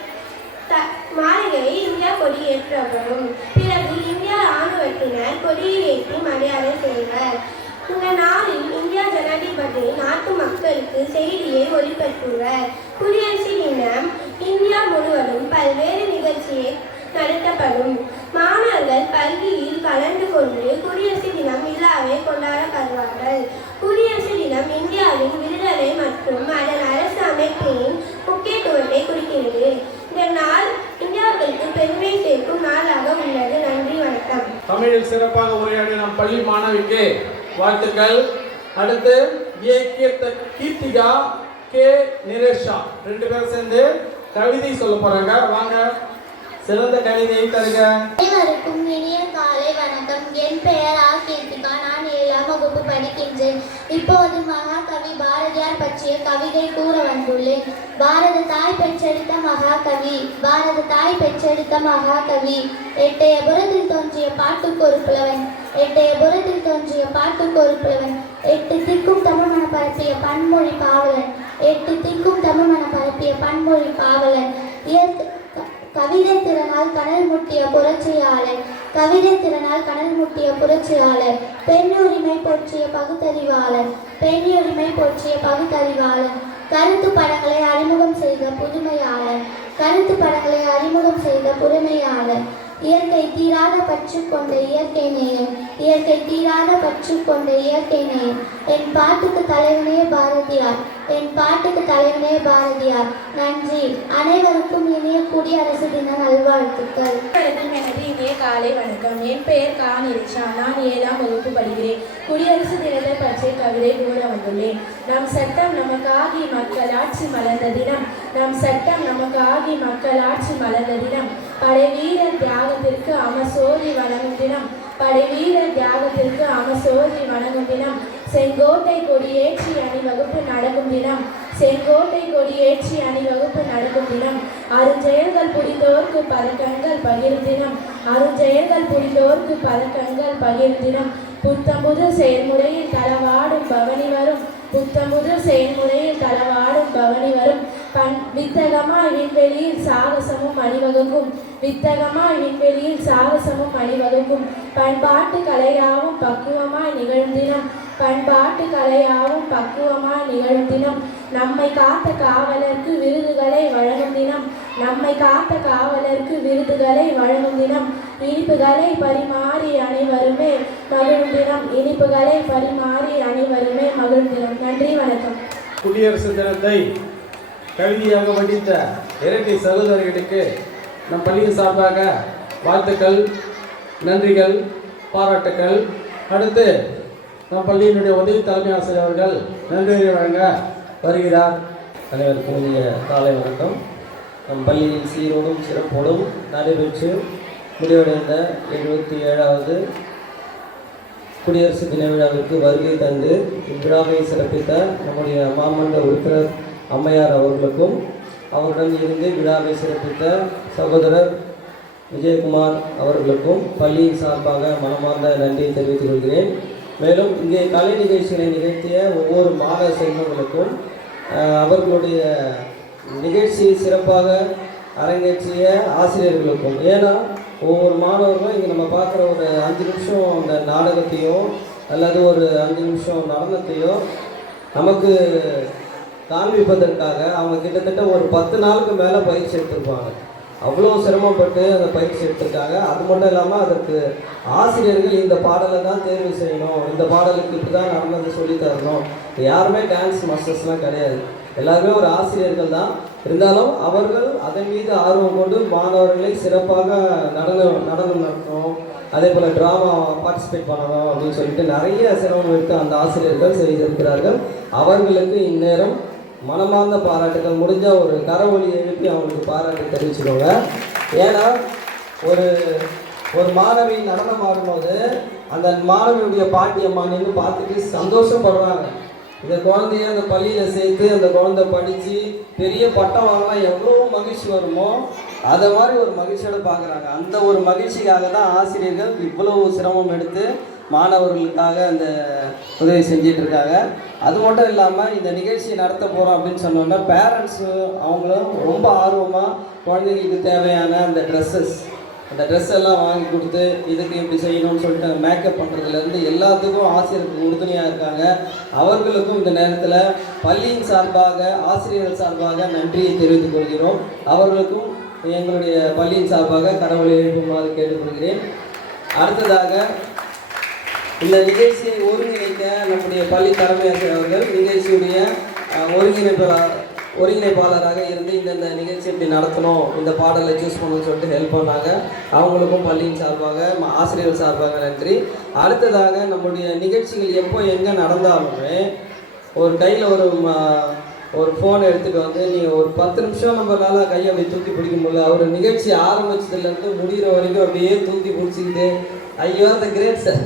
மாளிகையில் இந்தியா கொடி ஏற்றப்படும். பிறகு இந்தியா ராணுவத்தினர் கொடியை ஏற்றி மரியாதை செய்வர். இந்த நாளில் இந்தியா ஜனாதிபதி நாட்டு மக்களுக்கு செய்தியை ஒளிபரப்புவர். குடியரசு தினம் இந்தியா முழுவதும் பல்வேறு நிகழ்ச்சியை நடத்தப்படும். மாணவர்கள் பள்ளியில் கலந்து கொண்டு குடியரசு தினம் விழாவை கொண்டாடப்படுவார்கள். குடியரசு தினம் இந்தியாவின் விடுதலை மற்றும் அதன் அரசு அமைப்பின் முக்கியத்துவத்தை குறிக்கிறது. இந்த நாள் இந்தியாவுக்கு பெருமை சேர்க்கும் நாளாக உள்ளது. நன்றி, வணக்கம். தமிழில் சிறப்பாக உரையாடிய நம் பள்ளி மாணவிக்கு வாழ்த்துக்கள். அடுத்து ஏ கீர்த்திகா, கே நிரேஷா 2 பேரும் சேர்ந்து கவிதை சொல்ல போறாங்க. வாங்க, சிறந்த கவிதையை தருக. அனைவருக்கும் இனிய காலை வணக்கம். என் பெயர் ஆ கீர்த்திகா. நான் 7ஆம் வகுப்பு படிக்கின்றேன். இப்போது மகாகவி பாரதியார் பற்றிய கவிதை கூற வந்துள்ளேன். பாரத தாய் பெற்றெடுத்த மகாகவி, பாரத தாய் பெற்றெடுத்த மகாகவி. எட்டயபுரத்தில் தோன்றிய பாட்டுக்கொரு புலவன், எட்டயபுரத்தில் தோன்றிய பாட்டுக்கொரு புலவன். 8 திக்கும் தமிழ் மன பரப்பிய பன்மொழி பாவலன், 8 திக்கும் தமிழ் மன பரப்பிய பன்மொழி பாவலன். கவிதை திறனால் கனல் முட்டிய புரட்சியாளர், கவிதை திறனால் கனல் முட்டிய புரட்சியாளர். பெண்ணுரிமை போற்றிய பகுத்தறிவாளர், பெண்ணுரிமை போற்றிய பகுத்தறிவாளர். கருத்து படங்களை அறிமுகம் செய்த புதுமையாளர், கருத்து படங்களை அறிமுகம் செய்த புதுமையாளர். இயற்கை தீராத பற்று கொண்ட இயற்கை நேயம், இயற்கை தீராத பற்று கொண்ட இயற்கை நேயம். என் பாட்டுக்கு தலைவனே பாரதியார், என் பாட்டுக்கு தலைவனே பாரதியார். நன்றி. அனைவருக்கும் இனிய குடியரசு தின நல்வாழ்த்துக்கள். எனது இனிய காலை வணக்கம். என் பெயர் கா நிரேஷா. நான் 7ஆம் வகுப்பு படிக்கிறேன். குடியரசு தினத்தை பற்றிய கவிதை கூற வந்துள்ளேன். நம் சட்டம் நமக்காகி மக்களாட்சி மலர்ந்த தினம், நம் சட்டம் நமக்காகி மக்களாட்சி மலர்ந்த தினம். படை வீரர் தியாகத்திற்கு அமசோதி வணங்கும் தினம், படை வீரர் தியாகத்திற்கு அமசோதி வணங்கும் தினம். செங்கோட்டை கொடியேற்றி அணிவகுப்பு நடக்கும் தினம், செங்கோட்டை கொடியேற்றி அணிவகுப்பு நடக்கும் தினம். அருஞ்செயல்கள் புரிந்தோர்க்கு பதக்கங்கள் பகிரும் தினம், அருஞ்செயல்கள் புரிந்தோர்க்கு பதக்கங்கள் பகிரும் தினம். புத்தமுது செயல்முறையில் தளவாடும் பவனி வரும், புத்தமுது செயல்முறையில் தளவாடும் பவனி வரும். வித்தகமாய் விண்வெளியில் சாகசமும் அணிவகுக்கும், வித்தகமாய் விண்வெளியில் சாகசமும் அணிவகுக்கும். பண்பாட்டு கலையாவும் பக்குவமாய் நிகழும் தினம், பண்பாட்டு கலையாவும் பக்குவமாய் நிகழும் தினம். நம்மை காத்த காவலருக்கு விருதுகளை வழங்கும் தினம். நம்மை காத்த காவலருக்கு விருதுகளை வழங்கும் தினம். இனிப்புகளை பரிமாறி அனைவருமே மகிழும் தினம். இனிப்புகளை பரிமாறி அனைவருமே மகிழும் தினம். நன்றி, வணக்கம். குடியரசு தினத்தை கல்வியாக படித்த இரட்டை சகோதரிகளுக்கு நம் பள்ளியின் சார்பாக வாழ்த்துக்கள், நன்றிகள், பாராட்டுக்கள். அடுத்து நம் பள்ளியினுடைய உதவி தலைமை ஆசிரியர் அவர்கள் நன்றி வழங்க வருகிறார். அனைவருக்கும் இனிய காலை வணக்கம். நம் பள்ளியில் சீரோடும் சிறப்போடும் நடைபெற்று முடிவடைந்த 77வது குடியரசு தின விழாவிற்கு வருகை தந்து இவ்விழாவை சிறப்பித்த நம்முடைய மாமன்ற உறுப்பினர் அம்மையார் அவர்களுக்கும், அவருடன் இருந்து விழாவை சிறப்பித்த சகோதரர் விஜயகுமார் அவர்களுக்கும் பள்ளியின் சார்பாக மனமார்ந்த நன்றியை தெரிவித்துக் கொள்கிறேன். மேலும் இங்கே கலை நிகழ்ச்சிகளை நிகழ்த்திய ஒவ்வொரு மாணவ செல்வங்களுக்கும், அவர்களுடைய நிகழ்ச்சியை சிறப்பாக அரங்கேற்றிய ஆசிரியர்களுக்கும். ஏன்னா ஒவ்வொரு மாணவர்களும் இங்கே நம்ம பார்க்குற ஒரு 5 நிமிஷம் அந்த நாடகத்தையோ அல்லது ஒரு 5 நிமிஷம் நடனத்தையோ நமக்கு காண்பிப்பதற்காக அவங்க கிட்டத்தட்ட ஒரு 10 நாளுக்கு மேலே பயிற்சி எடுத்திருப்பாங்க. அவ்வளோ சிரமப்பட்டு அந்த பயிற்சி எடுத்திருக்காங்க. அது மட்டும் இல்லாமல் அதற்கு ஆசிரியர்கள் இந்த பாடலை தான் தேர்வு செய்யணும், இந்த பாடலுக்கு இப்படி தான் நடந்தது சொல்லி தரணும். யாருமே டான்ஸ் மாஸ்டர்ஸ்லாம் கிடையாது, எல்லாருமே ஒரு ஆசிரியர்கள் தான். இருந்தாலும் அவர்கள் அதன் மீது ஆர்வம் கொண்டு மாணவர்களை சிறப்பாக நடனம் நடத்தணும், அதே போல் ட்ராமா பார்ட்டிசிபேட் பண்ணணும் அப்படின்னு சொல்லிட்டு நிறைய சிரமம் எடுத்து அந்த ஆசிரியர்கள் செய்திருக்கிறார்கள். அவர்களுக்கு இந்நேரம் மனமார்ந்த பாராட்டுகள். முடிஞ்சால் ஒரு கரவொலி எழுப்பி அவங்களுக்கு பாராட்டு தெரிவிச்சுக்கோங்க. ஏன்னா ஒரு மாணவி நடனம் ஆடும்போது அந்த மாணவியுடைய பாட்டி அம்மா நின்று பார்த்துட்டு சந்தோஷப்படுறாங்க. இந்த குழந்தைய அந்த பள்ளியில் சேர்த்து அந்த குழந்தை படித்து பெரிய பட்டம் வாங்கினா எவ்வளோ மகிழ்ச்சி வருமோ அதை மாதிரி ஒரு மகிழ்ச்சியோடு பார்க்குறாங்க. அந்த ஒரு மகிழ்ச்சிக்காக தான் ஆசிரியர்கள் இவ்வளவு சிரமம் எடுத்து மாணவர்களுக்காக அந்த உதவி செஞ்சிட்ருக்காங்க. அது மட்டும் இல்லாமல் இந்த நிகழ்ச்சியை நடத்த போகிறோம் அப்படின்னு சொன்னோன்னா பேரண்ட்ஸு அவங்களும் ரொம்ப ஆர்வமாக குழந்தைங்களுக்கு தேவையான அந்த ட்ரெஸ் எல்லாம் வாங்கி கொடுத்து இதுக்கு இப்படி செய்யணும்னு சொல்லிட்டு மேக்கப் பண்ணுறதுலேருந்து எல்லாத்துக்கும் ஆசிரியருக்கு உறுதுணையாக இருக்காங்க. அவர்களுக்கும் இந்த நேரத்தில் பள்ளியின் சார்பாக ஆசிரியர்கள் சார்பாக நன்றியை தெரிவித்துக் கொள்கிறோம். அவர்களுக்கும் எங்களுடைய பள்ளியின் சார்பாக கடவுளை எழுப்புமாறு கேட்டுக்கொள்கிறேன். அடுத்ததாக இந்த நிகழ்ச்சியை ஒருங்கிணைக்க நம்முடைய பள்ளி தலைமை ஆசிரியர் அவர்கள் நிகழ்ச்சியுடைய ஒருங்கிணைப்பாளராக இருந்து இந்த நிகழ்ச்சி எப்படி நடத்தணும், இந்த பாடலை சூஸ் பண்ணணும்னு சொல்லிட்டு ஹெல்ப் பண்ணாங்க. அவங்களுக்கும் பள்ளியின் சார்பாக ஆசிரியர்கள் சார்பாக நன்றி. அடுத்ததாக நம்முடைய நிகழ்ச்சிகள் எப்போ எங்கே நடந்தாலுமே ஒரு கையில் ஒரு ஃபோன் எடுத்துகிட்டு வந்து நீங்கள் ஒரு 10 நிமிஷம் நம்மளால் கையை அப்படி தூக்கி பிடிக்க முடியல. ஒரு நிகழ்ச்சி ஆரம்பிச்சதுலேருந்து முடிகிற வரைக்கும் அப்படியே தூக்கி பிடிச்சிக்கிட்டு ஐயோ அந்த கிரேட் சார்,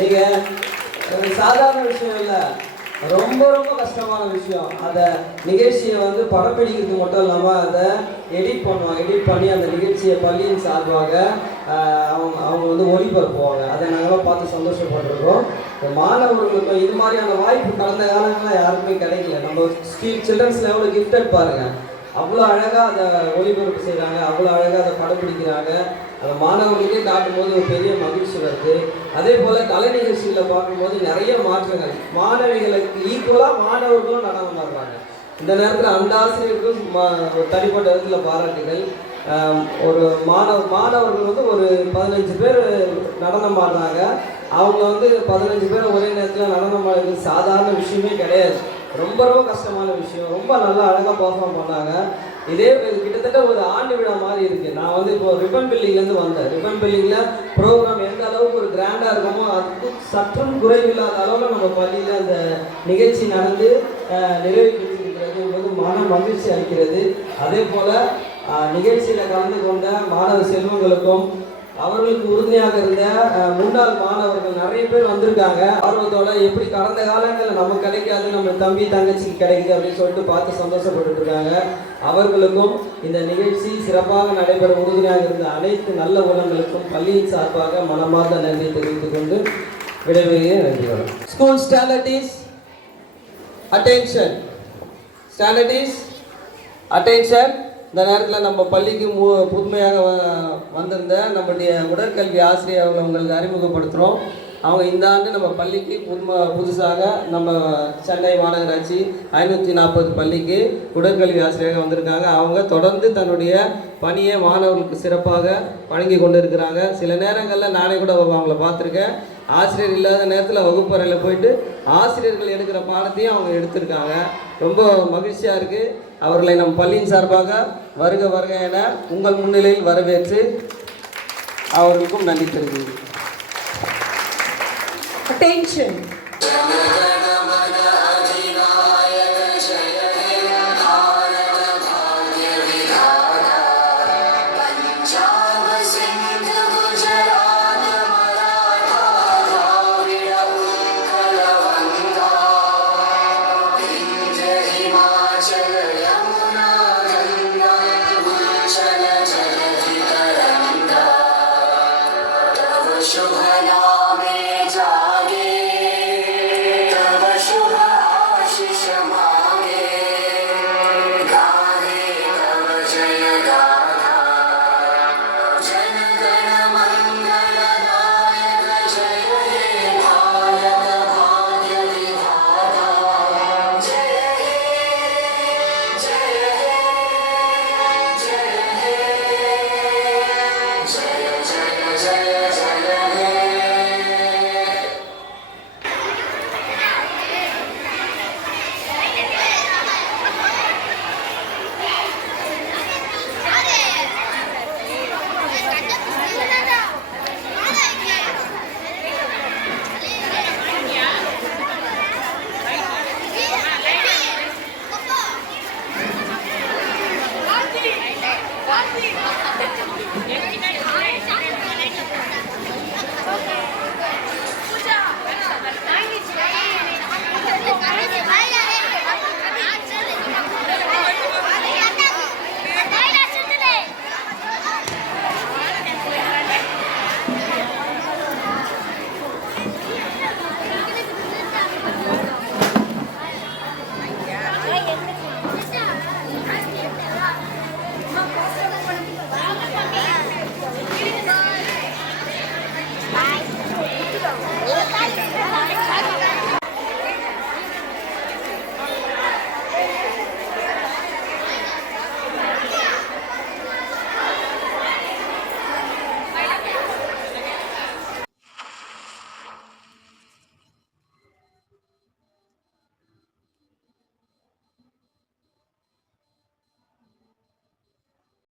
நீங்கள் சாதாரண விஷயம் இல்லை, ரொம்ப ரொம்ப கஷ்டமான விஷயம். அதை நிகழ்ச்சியை வந்து படம் பிடிக்கிறது மட்டும் இல்லாமல் அதை எடிட் பண்ணி அந்த நிகழ்ச்சியை பள்ளியின் சார்பாக அவங்க வந்து ஒளிபரப்புவாங்க. அதை நாங்களாம் பார்த்து சந்தோஷப்பட்டிருக்கோம். மாணவர்களுக்கும் இது மாதிரியான வாய்ப்பு கடந்த காலங்களில் யாருக்குமே கிடைக்கல. நம்ம சில்ட்ரன்ஸ் லெவலில் கிஃப்டட் பாருங்கள், அவ்வளோ அழகாக அதை ஒளிபரப்பு செய்கிறாங்க, அவ்வளோ அழகாக அதை படம் பிடிக்கிறாங்க. அந்த மாணவர்களுக்கே காட்டும்போது ஒரு பெரிய மகிழ்ச்சி வருது. அதே போல் கலை நிகழ்ச்சிகளை பார்க்கும்போது நிறைய மாற்றங்கள், மாணவிகளுக்கு ஈக்குவலாக மாணவர்களும் நடனம் ஆடுறாங்க. இந்த நேரத்தில் அந்த ஆசிரியர்களுக்கும் ஒரு தனிப்பட்ட விதத்தில் பாராட்டுகள். ஒரு மாணவர்கள் வந்து ஒரு 15 பேர் நடனம் ஆடுறாங்க. அவங்க வந்து 15 பேர் ஒரே நேரத்தில் நடனம் ஆடுறது சாதாரண விஷயமே கிடையாது, ரொம்ப ரொம்ப கஷ்டமான விஷயம். ரொம்ப நல்லா அழகாக பர்ஃபார்ம் பண்ணாங்க. இதே கிட்டத்தட்ட ஒரு ஆண்டு விழா மாதிரி இருக்குது. நான் வந்து இப்போ ரிப்பன் பில்லிங்லேருந்து வந்தேன். ரிப்பன் பில்லிங்கில் ப்ரோக்ராம் எந்த அளவுக்கு ஒரு கிராண்டாக இருக்குமோ அதுக்கு சற்றும் குறைவில்லாத அளவில் நம்ம பள்ளியில் அந்த நிகழ்ச்சி நடந்து நிறைவேற்றிருக்கிறது என்பது மன மகிழ்ச்சி அளிக்கிறது. அதே போல் நிகழ்ச்சியில் கலந்து கொண்ட மாணவ செல்வங்களுக்கும் அவர்களுக்கு உறுதுணையாக இருந்த முன்னாள் மாணவர்கள் நிறைய பேர் வந்திருக்காங்க. ஆர்வத்தோட எப்படி கடந்த காலங்களில் நமக்கு கிடைக்காது, நம்ம தம்பி தங்கச்சிக்கு கிடைக்குது அப்படின்னு சொல்லிட்டு பார்த்து சந்தோஷப்பட்டு இருக்காங்க. அவர்களுக்கும் இந்த நிகழ்ச்சி சிறப்பாக நடைபெற உறுதுணையாக இருந்த அனைத்து நல்ல உள்ளங்களுக்கும் பள்ளியின் சார்பாக மனமார்ந்த நன்றி தெரிவித்துக் கொண்டு விடைபெறுகிறேன். நன்றி. School stand at ease attention, stand at ease attention. இந்த நேரத்தில் நம்ம பள்ளிக்கு புதுமையாக வந்திருந்த நம்முடைய உடற்கல்வி ஆசிரியர் அவங்களை உங்களுக்கு அறிமுகப்படுத்துகிறோம். அவங்க இந்த ஆண்டு நம்ம பள்ளிக்கு புதுசாக நம்ம சென்னை மாநகராட்சி 540 பள்ளிக்கு உடற்கல்வி ஆசிரியராக வந்திருக்காங்க. அவங்க தொடர்ந்து தன்னுடைய பணியை மாணவர்களுக்கு சிறப்பாக வழங்கி கொண்டு இருக்கிறாங்க. சில நேரங்களில் நானே கூட அவங்கள பார்த்துருக்கேன். ஆசிரியர் இல்லாத நேரத்தில் வகுப்பறையில் போயிட்டு ஆசிரியர்கள் எடுக்கிற பாடத்தையும் அவங்க எடுத்திருக்காங்க. ரொம்ப மகிழ்ச்சியாக இருக்குது. அவர்களை நம் பள்ளியின் சார்பாக வருக வருக என உங்கள் முன்னிலையில் வரவேற்று அவர்களுக்கும் நன்றி தெரிவிக்கிறேன். Attention.